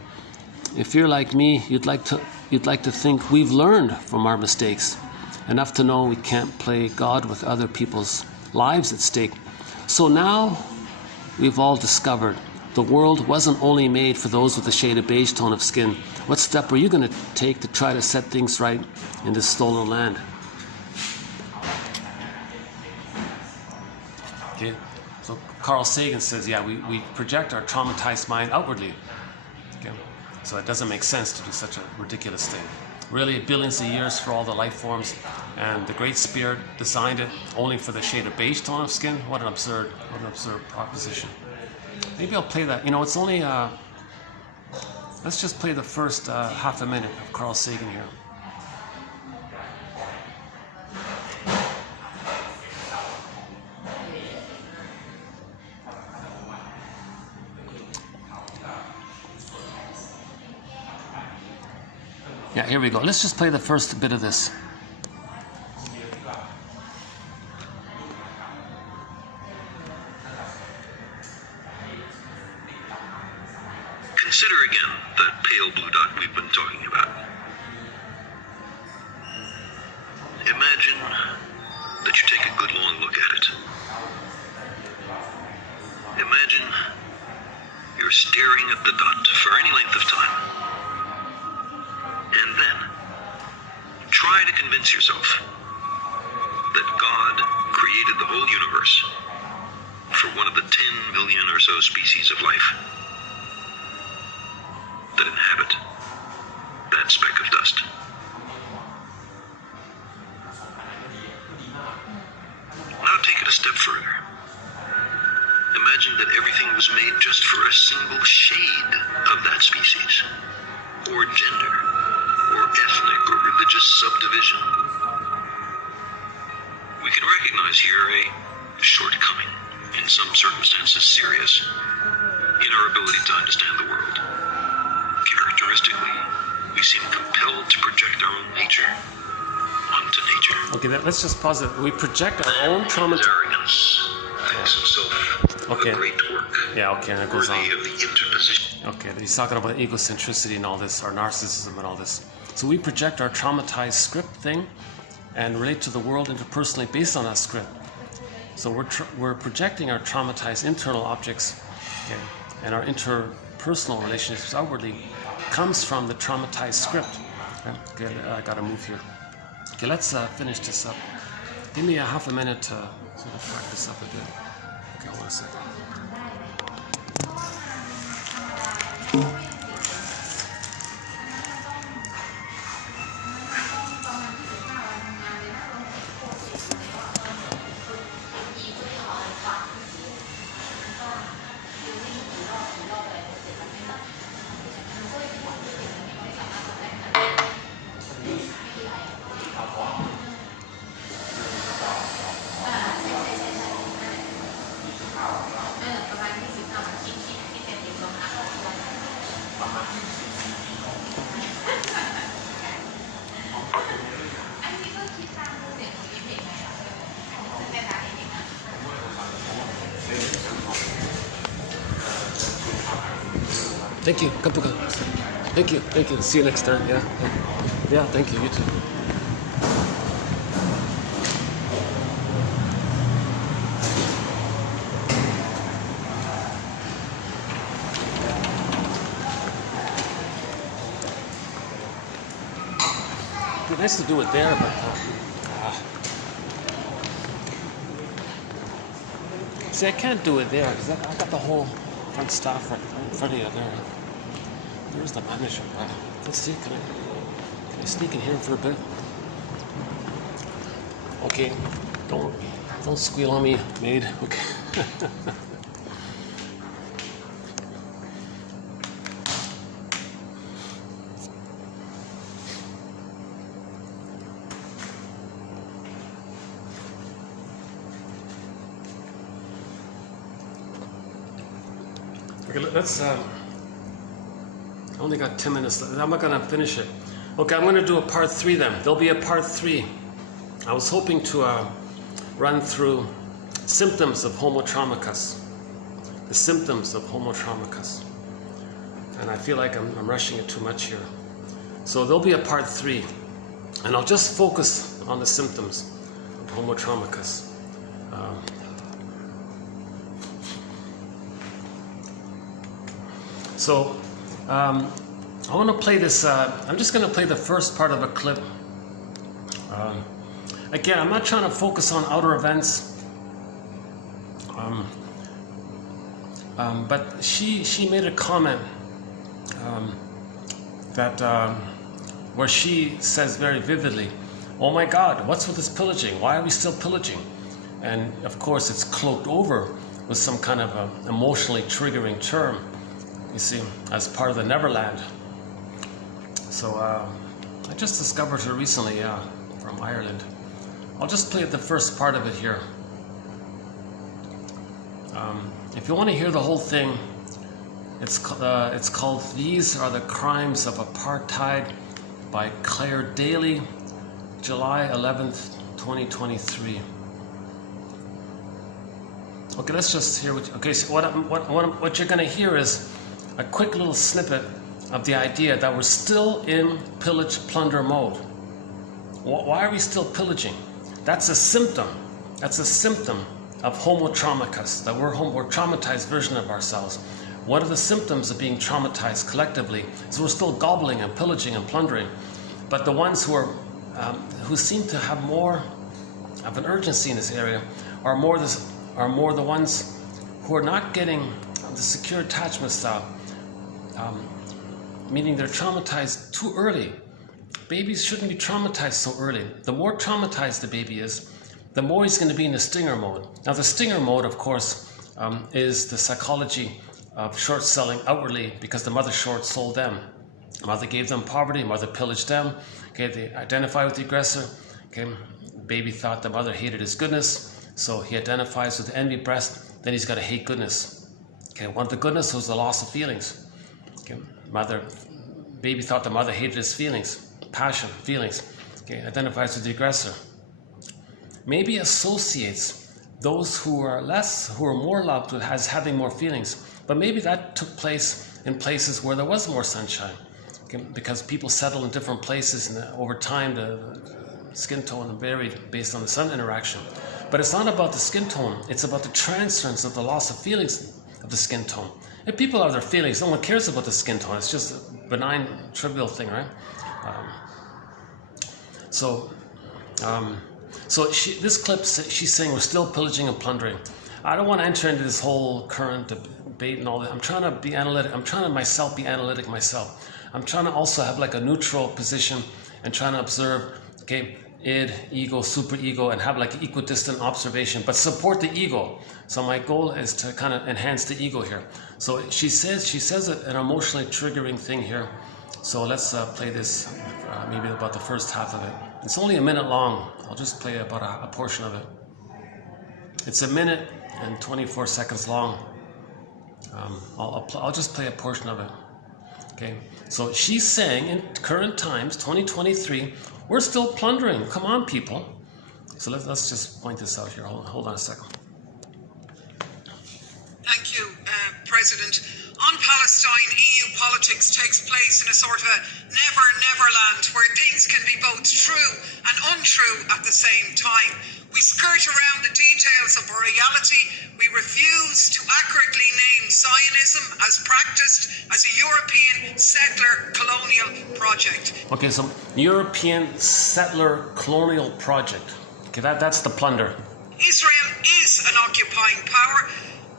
If you're like me, you'd like to think we've learned from our mistakes, enough to know we can't play God with other people's lives at stake. So now we've all discovered the world wasn't only made for those with a shade of beige tone of skin. What step are you going to take to try to set things right in this stolen land? Okay, so Carl Sagan says, yeah, we project our traumatized mind outwardly. Okay, so it doesn't make sense to do such a ridiculous thing. Really, billions of years for all the life forms, and the Great Spirit designed it only for the shade of beige tone of skin. What an absurd proposition. Maybe I'll play that. You know, it's only, let's just play the first half a minute of Carl Sagan here. Yeah, here we go. Let's just play the first bit of this. Consider again that pale blue dot we've been talking about. Imagine that you take a good long look at it. Imagine you're staring at the dot for any length of time. And then try to convince yourself that God created the whole universe for one of the 10 million or so species of life that inhabit that speck of dust. Now take it a step further. Imagine that everything was made just for a single shade of that species, or gender, or ethnic or religious subdivision. We can recognize here a shortcoming, in some circumstances serious, in our ability to understand the world. Characteristically, we seem compelled to project our own nature onto nature. Okay, let's just pause it. We project our own trauma. Arrogance thinks himself of a great work. Yeah, okay, and it goes on. Worthy of the interposition. Okay, he's talking about egocentricity and all this, our narcissism and all this. So we project our traumatized script thing and relate to the world interpersonally based on that script. So we're projecting our traumatized internal objects, okay, and our interpersonal relationships outwardly comes from the traumatized script. Okay, I gotta move here. Okay, let's finish this up. Give me a half a minute to sort of back this up a bit. Okay, hold on a second. Thank you. Come. Thank you. See you next time. Yeah. Yeah, thank you. You too. It'd be nice to do it there, but see, I can't do it there because I got the whole front staff right in front of you there. There's the manager. Let's see, can I sneak in here for a bit? Okay, don't squeal on me, maid. Okay. Okay, let's, I only got 10 minutes left. I'm not gonna finish it. Okay, I'm gonna do a part 3 then. There'll be a part 3. I was hoping to run through symptoms of homo traumicus. The symptoms of homo traumicus. And I feel like I'm rushing it too much here. So there'll be a part 3. And I'll just focus on the symptoms of homo traumicus. So I want to play this. I'm just going to play the first part of a clip. Again, I'm not trying to focus on outer events. But she made a comment that where she says very vividly, "Oh my God, what's with this pillaging? Why are we still pillaging?" And of course, it's cloaked over with some kind of a emotionally triggering term, you see, as part of the Neverland. So I just discovered her recently, from Ireland. I'll just play the first part of it here. If you want to hear the whole thing, it's called "These Are the Crimes of Apartheid" by Claire Daly, July 11th, 2023. Okay, let's just hear what. Okay, so what you're going to hear is a quick little snippet of the idea that we're still in pillage plunder mode. Why are we still pillaging? That's a symptom. That's a symptom of homo traumicus, that we're a traumatized version of ourselves. One of the symptoms of being traumatized collectively is we're still gobbling and pillaging and plundering. But the ones who seem to have more of an urgency in this area are more the ones who are not getting the secure attachment style, meaning they're traumatized too early. Babies shouldn't be traumatized so early. The more traumatized the baby is, the more he's going to be in the stinger mode. Now, the stinger mode, of course, is the psychology of short selling outwardly because the mother short sold them. Mother gave them poverty, mother pillaged them. Okay, they identify with the aggressor. Okay, baby thought the mother hated his goodness, so he identifies with the envy breast. Then he's got to hate goodness. Okay, want the goodness was the loss of feelings. Okay, baby thought the mother hated his feelings, passion, feelings. Okay, identifies with the aggressor. Maybe associates those who are more loved with as having more feelings, but maybe that took place in places where there was more sunshine, okay? Because people settle in different places, and over time the skin tone varied based on the sun interaction. But it's not about the skin tone; it's about the transference of the loss of feelings of the skin tone. If people have their feelings, no one cares about the skin tone. It's just a benign, trivial thing, right? So this clip, she's saying we're still pillaging and plundering. I don't want to enter into this whole current debate and all that. I'm trying to be analytic. I'm trying to be analytic myself. I'm trying to also have like a neutral position and trying to observe, okay, id, ego, superego, and have like equidistant observation, but support the ego. So my goal is to kind of enhance the ego here. So she says an emotionally triggering thing here. So let's play this, maybe about the first half of it. It's only a minute long. I'll just play about a portion of it. It's a minute and 24 seconds long. I'll just play a portion of it. Okay. So she's saying in current times, 2023, we're still plundering. Come on, people. So let's just point this out here. Hold on a second. Thank you, President. On Palestine, EU politics takes place in a sort of a never land where things can be both true and untrue at the same time. We skirt around the details of reality. We refuse to accurately name Zionism as practiced as a European settler colonial project. Okay, so European settler colonial project. Okay, that's the plunder. Israel is an occupying power.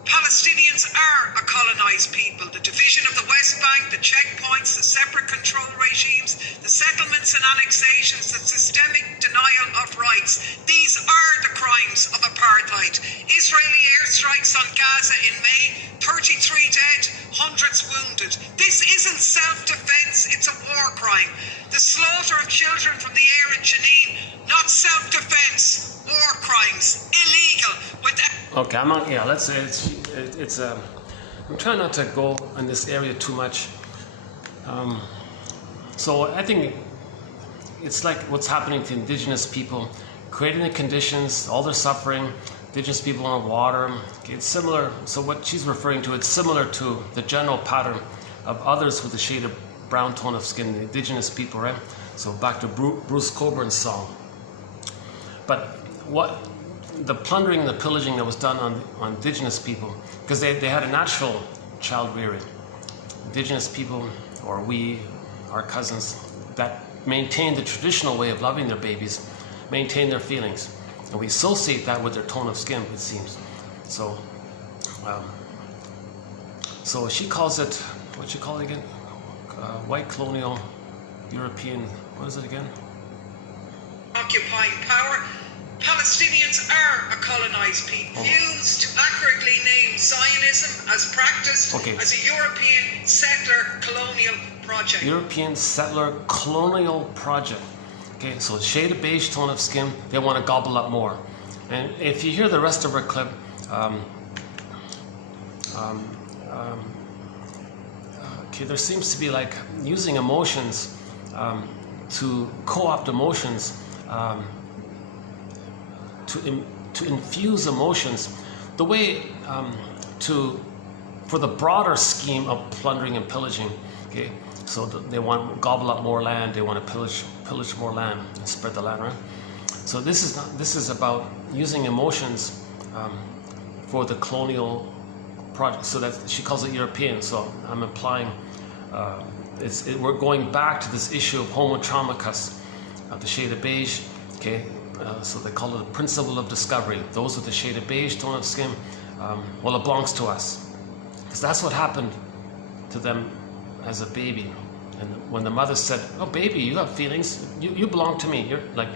Palestinians are a colonized people. The division of the West Bank, the checkpoints, the separate control regimes, the settlements and annexations, the systemic denial of rights. These are the crimes of apartheid. Israeli airstrikes on Gaza in May, 33 dead, hundreds wounded. This isn't self-defense, it's a war crime. The slaughter of children from the air in Jenin, not self-defense, war crimes, illegal. Okay, I'm not. Yeah, let's say it's. I'm trying not to go in this area too much. So I think it's like what's happening to indigenous people, creating the conditions, all their suffering. Indigenous people on water. It's similar. So what she's referring to, it's similar to the general pattern of others with a shade of brown tone of skin, the indigenous people, right? So back to Bruce Coburn's song. But what the plundering and the pillaging that was done on indigenous people, because they had a natural child rearing. indigenous people, or we, our cousins, that maintain the traditional way of loving their babies, maintain their feelings. And we associate that with their tone of skin, it seems. So, so she calls it, what'd she call it again? White colonial European, what is it again? Occupying power. Palestinians are a colonized people. Used to accurately name Zionism as practiced as a European settler colonial project. European settler colonial project. Okay, so shade of beige, tone of skin, they want to gobble up more. And if you hear the rest of her clip, okay, there seems to be like using emotions to co-opt emotions, to infuse emotions, the way for the broader scheme of plundering and pillaging. Okay, so they want to gobble up more land, they want to pillage more land and spread the land, right? So this is about using emotions for the colonial project. So that she calls it European. So I'm implying we're going back to this issue of homo traumicus, the shade of beige. Okay, so they call it the principle of discovery. Those with the shade of beige tone of skin, well, it belongs to us, because that's what happened to them as a baby. And when the mother said, "Oh, baby, you have feelings. You belong to me." You're like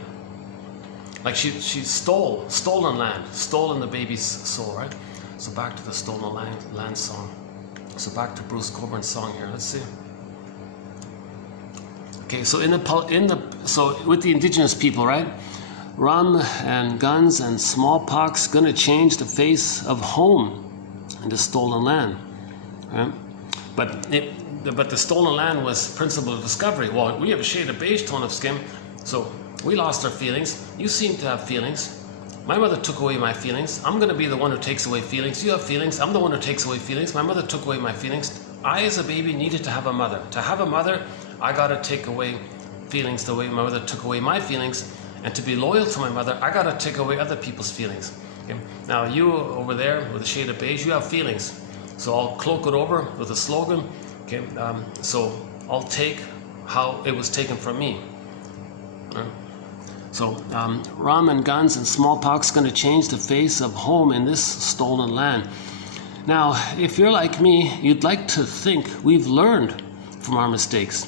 she stolen land, stolen the baby's soul, right? So back to the stolen land song. So back to Bruce Coburn's song here. Let's see. Okay, so so with the indigenous people, right? Rum and guns and smallpox gonna change the face of home and the stolen land, right? But the stolen land was principle of discovery. Well, we have a shade of beige tone of skin, so we lost our feelings. You seem to have feelings. My mother took away my feelings. I'm going to be the one who takes away feelings. You have feelings. I'm the one who takes away feelings. My mother took away my feelings. I, as a baby, needed to have a mother. To have a mother, I got to take away feelings the way my mother took away my feelings. And to be loyal to my mother, I got to take away other people's feelings. Okay? Now, you over there with a shade of beige, you have feelings. So I'll cloak it over with a slogan. Okay? So I'll take how it was taken from me. Right? So, rum and guns and smallpox going to change the face of home in this stolen land. Now, if you're like me, you'd like to think we've learned from our mistakes.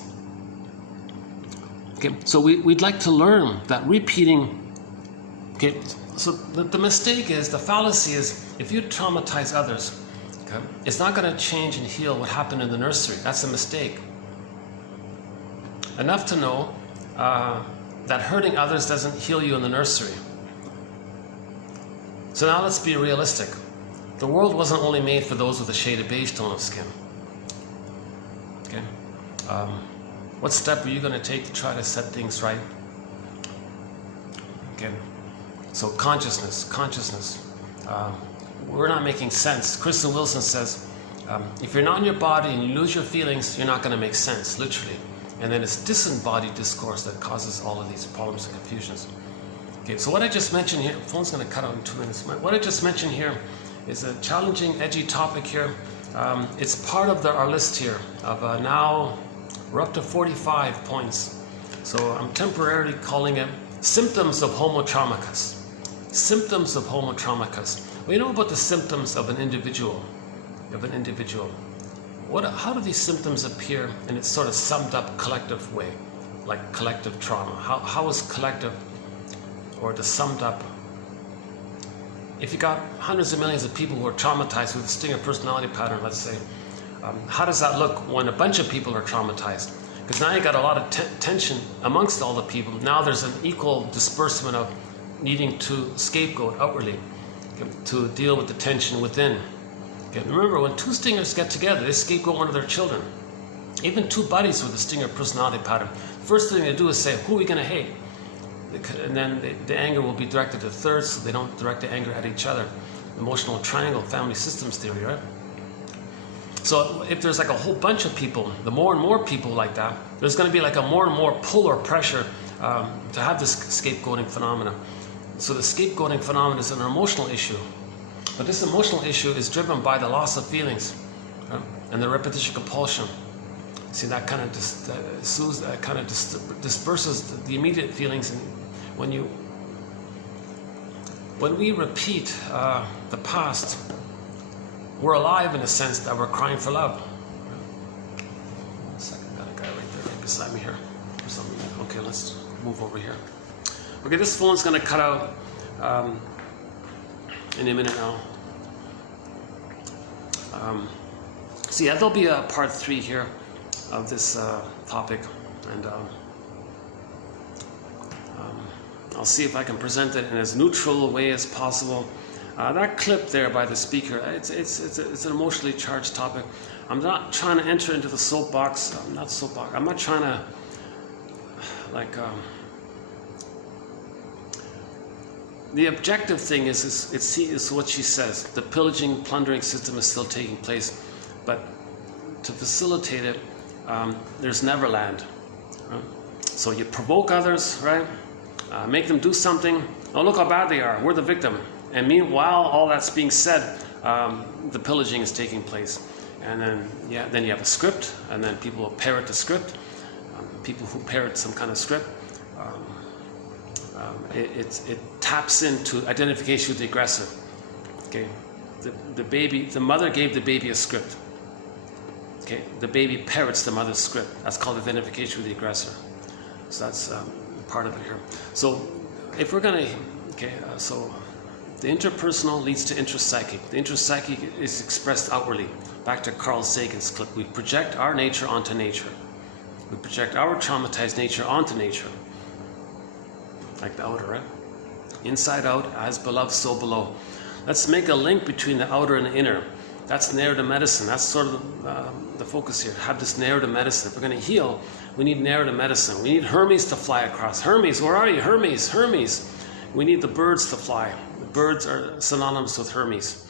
Okay, so we'd like to learn that repeating. Okay, so the mistake is, the fallacy is, if you traumatize others, okay, it's not going to change and heal what happened in the nursery. That's a mistake. Enough to know that hurting others doesn't heal you in the nursery. So now let's be realistic. The world wasn't only made for those with a shade of beige tone of skin. Okay? What step are you going to take to try to set things right? Okay. So consciousness. We're not making sense. Kristen Wilson says, if you're not in your body and you lose your feelings, you're not going to make sense, literally. And then it's disembodied discourse that causes all of these problems and confusions. Okay, so what I just mentioned here, phone's going to cut out in 2 minutes. What I just mentioned here is a challenging, edgy topic here. It's part of our list here of now we're up to 45 points. So I'm temporarily calling it symptoms of homo traumicus. Symptoms of homo traumicus. We know about the symptoms of an individual. How do these symptoms appear in its sort of summed up collective way, like collective trauma? How is collective, or the summed up? If you got hundreds of millions of people who are traumatized with a stinger personality pattern, let's say, how does that look when a bunch of people are traumatized? Because now you got a lot of tension amongst all the people. Now there's an equal disbursement of needing to scapegoat outwardly, okay, to deal with the tension within. Okay, remember, when two stingers get together, they scapegoat one of their children. Even two buddies with a stinger personality pattern, first thing they do is say, who are we going to hate? And then the anger will be directed to thirds, so they don't direct the anger at each other. Emotional triangle, family systems theory, right? So if there's like a whole bunch of people, the more and more people like that, there's going to be like a more and more pull or pressure to have this scapegoating phenomena. So the scapegoating phenomenon is an emotional issue. But this emotional issue is driven by the loss of feelings. and the repetition compulsion. See, that kind of disperses the immediate feelings. And when we repeat the past, we're alive in a sense that we're crying for love. 1 second, got a guy right there right beside me here. Or something. Okay, let's move over here. Okay, this phone's going to cut out in a minute now. So yeah, there'll be a part 3 here of this topic, and I'll see if I can present it in as neutral a way as possible. That clip there by the speaker, it's an emotionally charged topic. I'm not trying to enter into the soapbox. I'm not trying to the objective thing is what she says. The pillaging, plundering system is still taking place, but to facilitate it, there's Neverland. Right? So you provoke others, right? Make them do something. Oh, look how bad they are. We're the victim. And meanwhile, all that's being said, the pillaging is taking place. And then you have a script, and then people will parrot the script. People who parrot some kind of script, it taps into identification with the aggressor. Okay, the mother gave the baby a script. Okay, the baby parrots the mother's script. That's called identification with the aggressor. So that's part of it here. So if we're gonna, so the interpersonal leads to intrapsychic. The intrapsychic is expressed outwardly. Back to Carl Sagan's clip. We project our nature onto nature. We project our traumatized nature onto nature. Like the outer, right? Inside out, as beloved, so below. Let's make a link between the outer and the inner. That's narrative medicine. That's sort of the focus here. Have this narrative medicine. If we're going to heal, we need narrative medicine. We need Hermes to fly across. Hermes, where are you? Hermes, Hermes. We need the birds to fly. The birds are synonymous with Hermes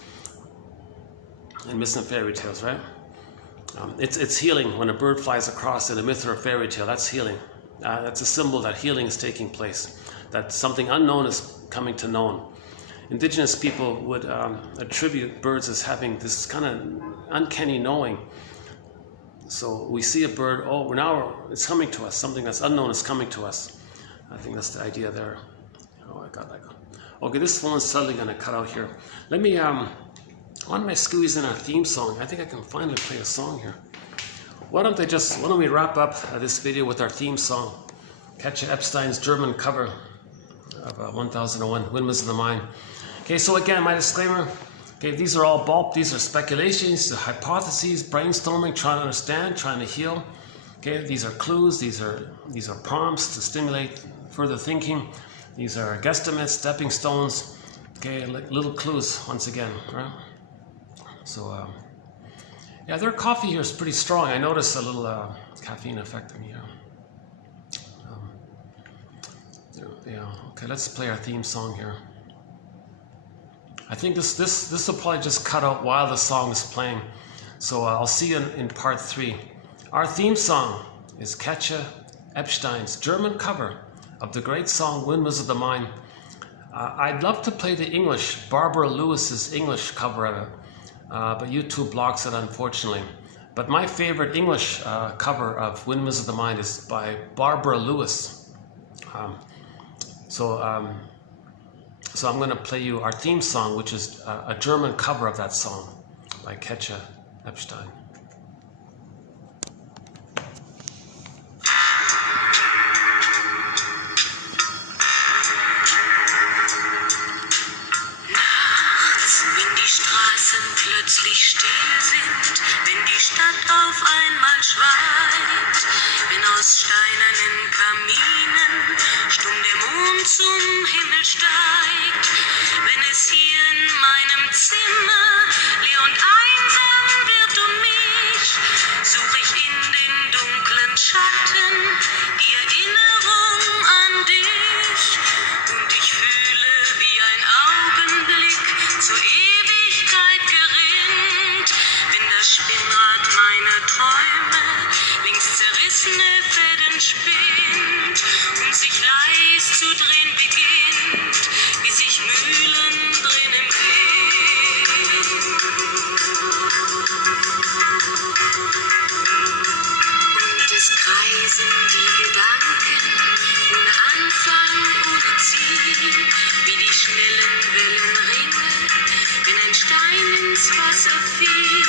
in myths and fairy tales, right? It's healing when a bird flies across in a myth or a fairy tale. That's healing. That's a symbol that healing is taking place, that something unknown is coming to known. Indigenous people would attribute birds as having this kind of uncanny knowing. So we see a bird, oh, now it's coming to us. Something that's unknown is coming to us. I think that's the idea there. Oh, I got that. Okay, this phone's suddenly going to cut out here. Let me, why don't I squeeze in our theme song? I think I can finally play a song here. Why don't we wrap up this video with our theme song, Katja Epstein's German cover of 1001, Windmills of the Mind. Okay, so again, my disclaimer, okay, these are all bulk, these are speculations, hypotheses, brainstorming, trying to understand, trying to heal. Okay, these are clues, these are prompts to stimulate further thinking. These are guesstimates, stepping stones, okay, little clues once again, right? So, yeah, their coffee here is pretty strong. I noticed a little caffeine effect in here. Yeah, okay, let's play our theme song here. I think this will probably just cut out while the song is playing. So I'll see you in part 3. Our theme song is Katja Epstein's German cover of the great song Windmills of the Mind. I'd love to play the English, Barbara Lewis's English cover of it, but YouTube blocks it unfortunately. But my favorite English cover of Windmills of the Mind is by Barbara Lewis. So I'm going to play you our theme song, which is a German cover of that song by Katja Epstein. Plötzlich still sind, wenn die Stadt auf einmal schweigt, wenn aus steinernen Kaminen stumm der Mond zum Himmel steigt, wenn es hier in meinem Zimmer leer und einsam wird um mich, suche ich in den dunklen Schatten die Erinnerung an dich und ich fühle wie ein Augenblick zur Ewigkeit gerinnt, wenn das Spinnrad meiner Träume links zerrissene Fäden spinnt und sich leis zu drehen beginnt, wie sich Mühlen drehen im Wind. wie die schnellen Wellenringe, wenn ein Stein ins Wasser fiel,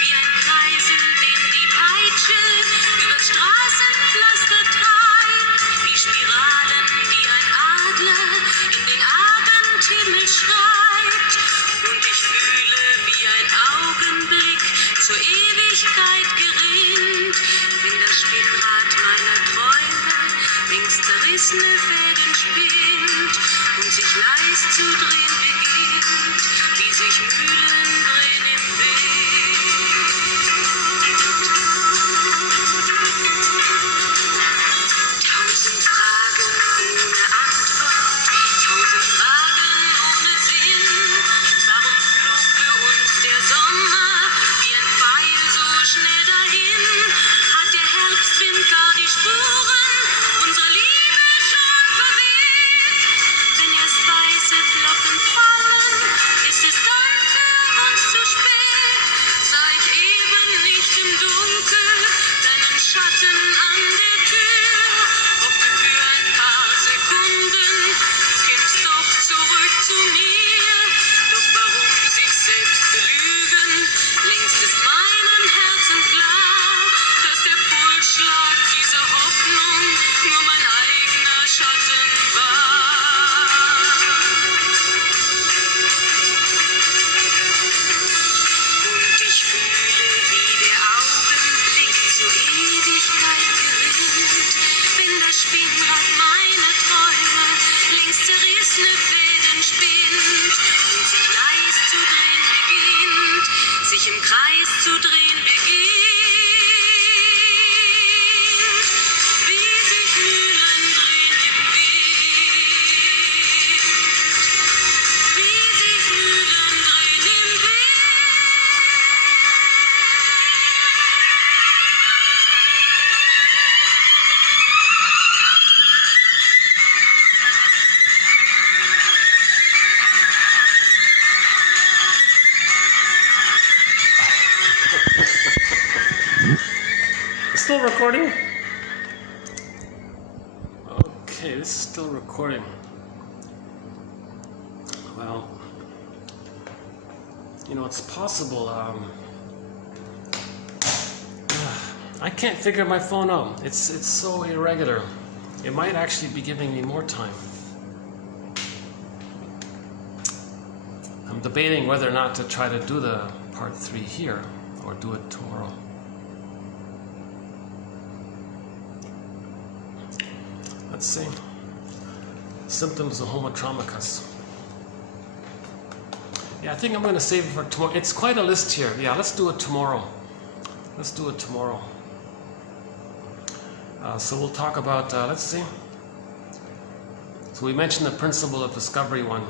wie ein Kreisel, den die Peitsche übers Straßenpflaster treibt, wie Spiralen, die ein Adler in den Abendhimmel schreibt. Und ich fühle, wie ein Augenblick zur Ewigkeit gerinnt, wenn das Spinnrad meiner Träume längst zerrissene Fäden spinnt und sich leis zu drehen beginnt, wie sich Mühlen drehen im Wind. Tausend Fragen ohne Antwort, tausend Fragen ohne Sinn. Warum flog für uns der Sommer wie ein Pfeil so schnell dahin? Hat der Herbstwind gar die Spuren unserer Liebe schon verweht? Wenn erst weiße Flocken fallen, ist es dann für uns zu spät. Sah ich eben nicht im Dunkel deinen Schatten an der Tür, hoffte für ein paar Sekunden, du kämst doch zurück zu mir. Doch warum sich selbst belügen? Längst ist meinem Herzen klar, dass der Pulsschlag dieser Hoffnung nur mein eigener Schatten war. Und ich fühle, wie der Augenblick zur Ewigkeit gerinnt, wenn das Spinnrad meiner Träume längst zerrissene Fäden spinnt und sich leis zu drehen beginnt, sich im Kreis zu drehen beginnt, wie sich Mühlen drehen im Wind, wie sich Mühlen drehen im Wind. Still recording? Okay, this is still recording. Well, you know, it's possible. I can't figure my phone out. It's so irregular. It might actually be giving me more time. I'm debating whether or not to try to do the part 3 here or do it tomorrow. Let's see. Symptoms of homotraumacus. Yeah, I think I'm going to save it for tomorrow. It's quite a list here. Yeah, let's do it tomorrow. Let's do it tomorrow. So we'll talk about, let's see. So we mentioned the principle of discovery 1.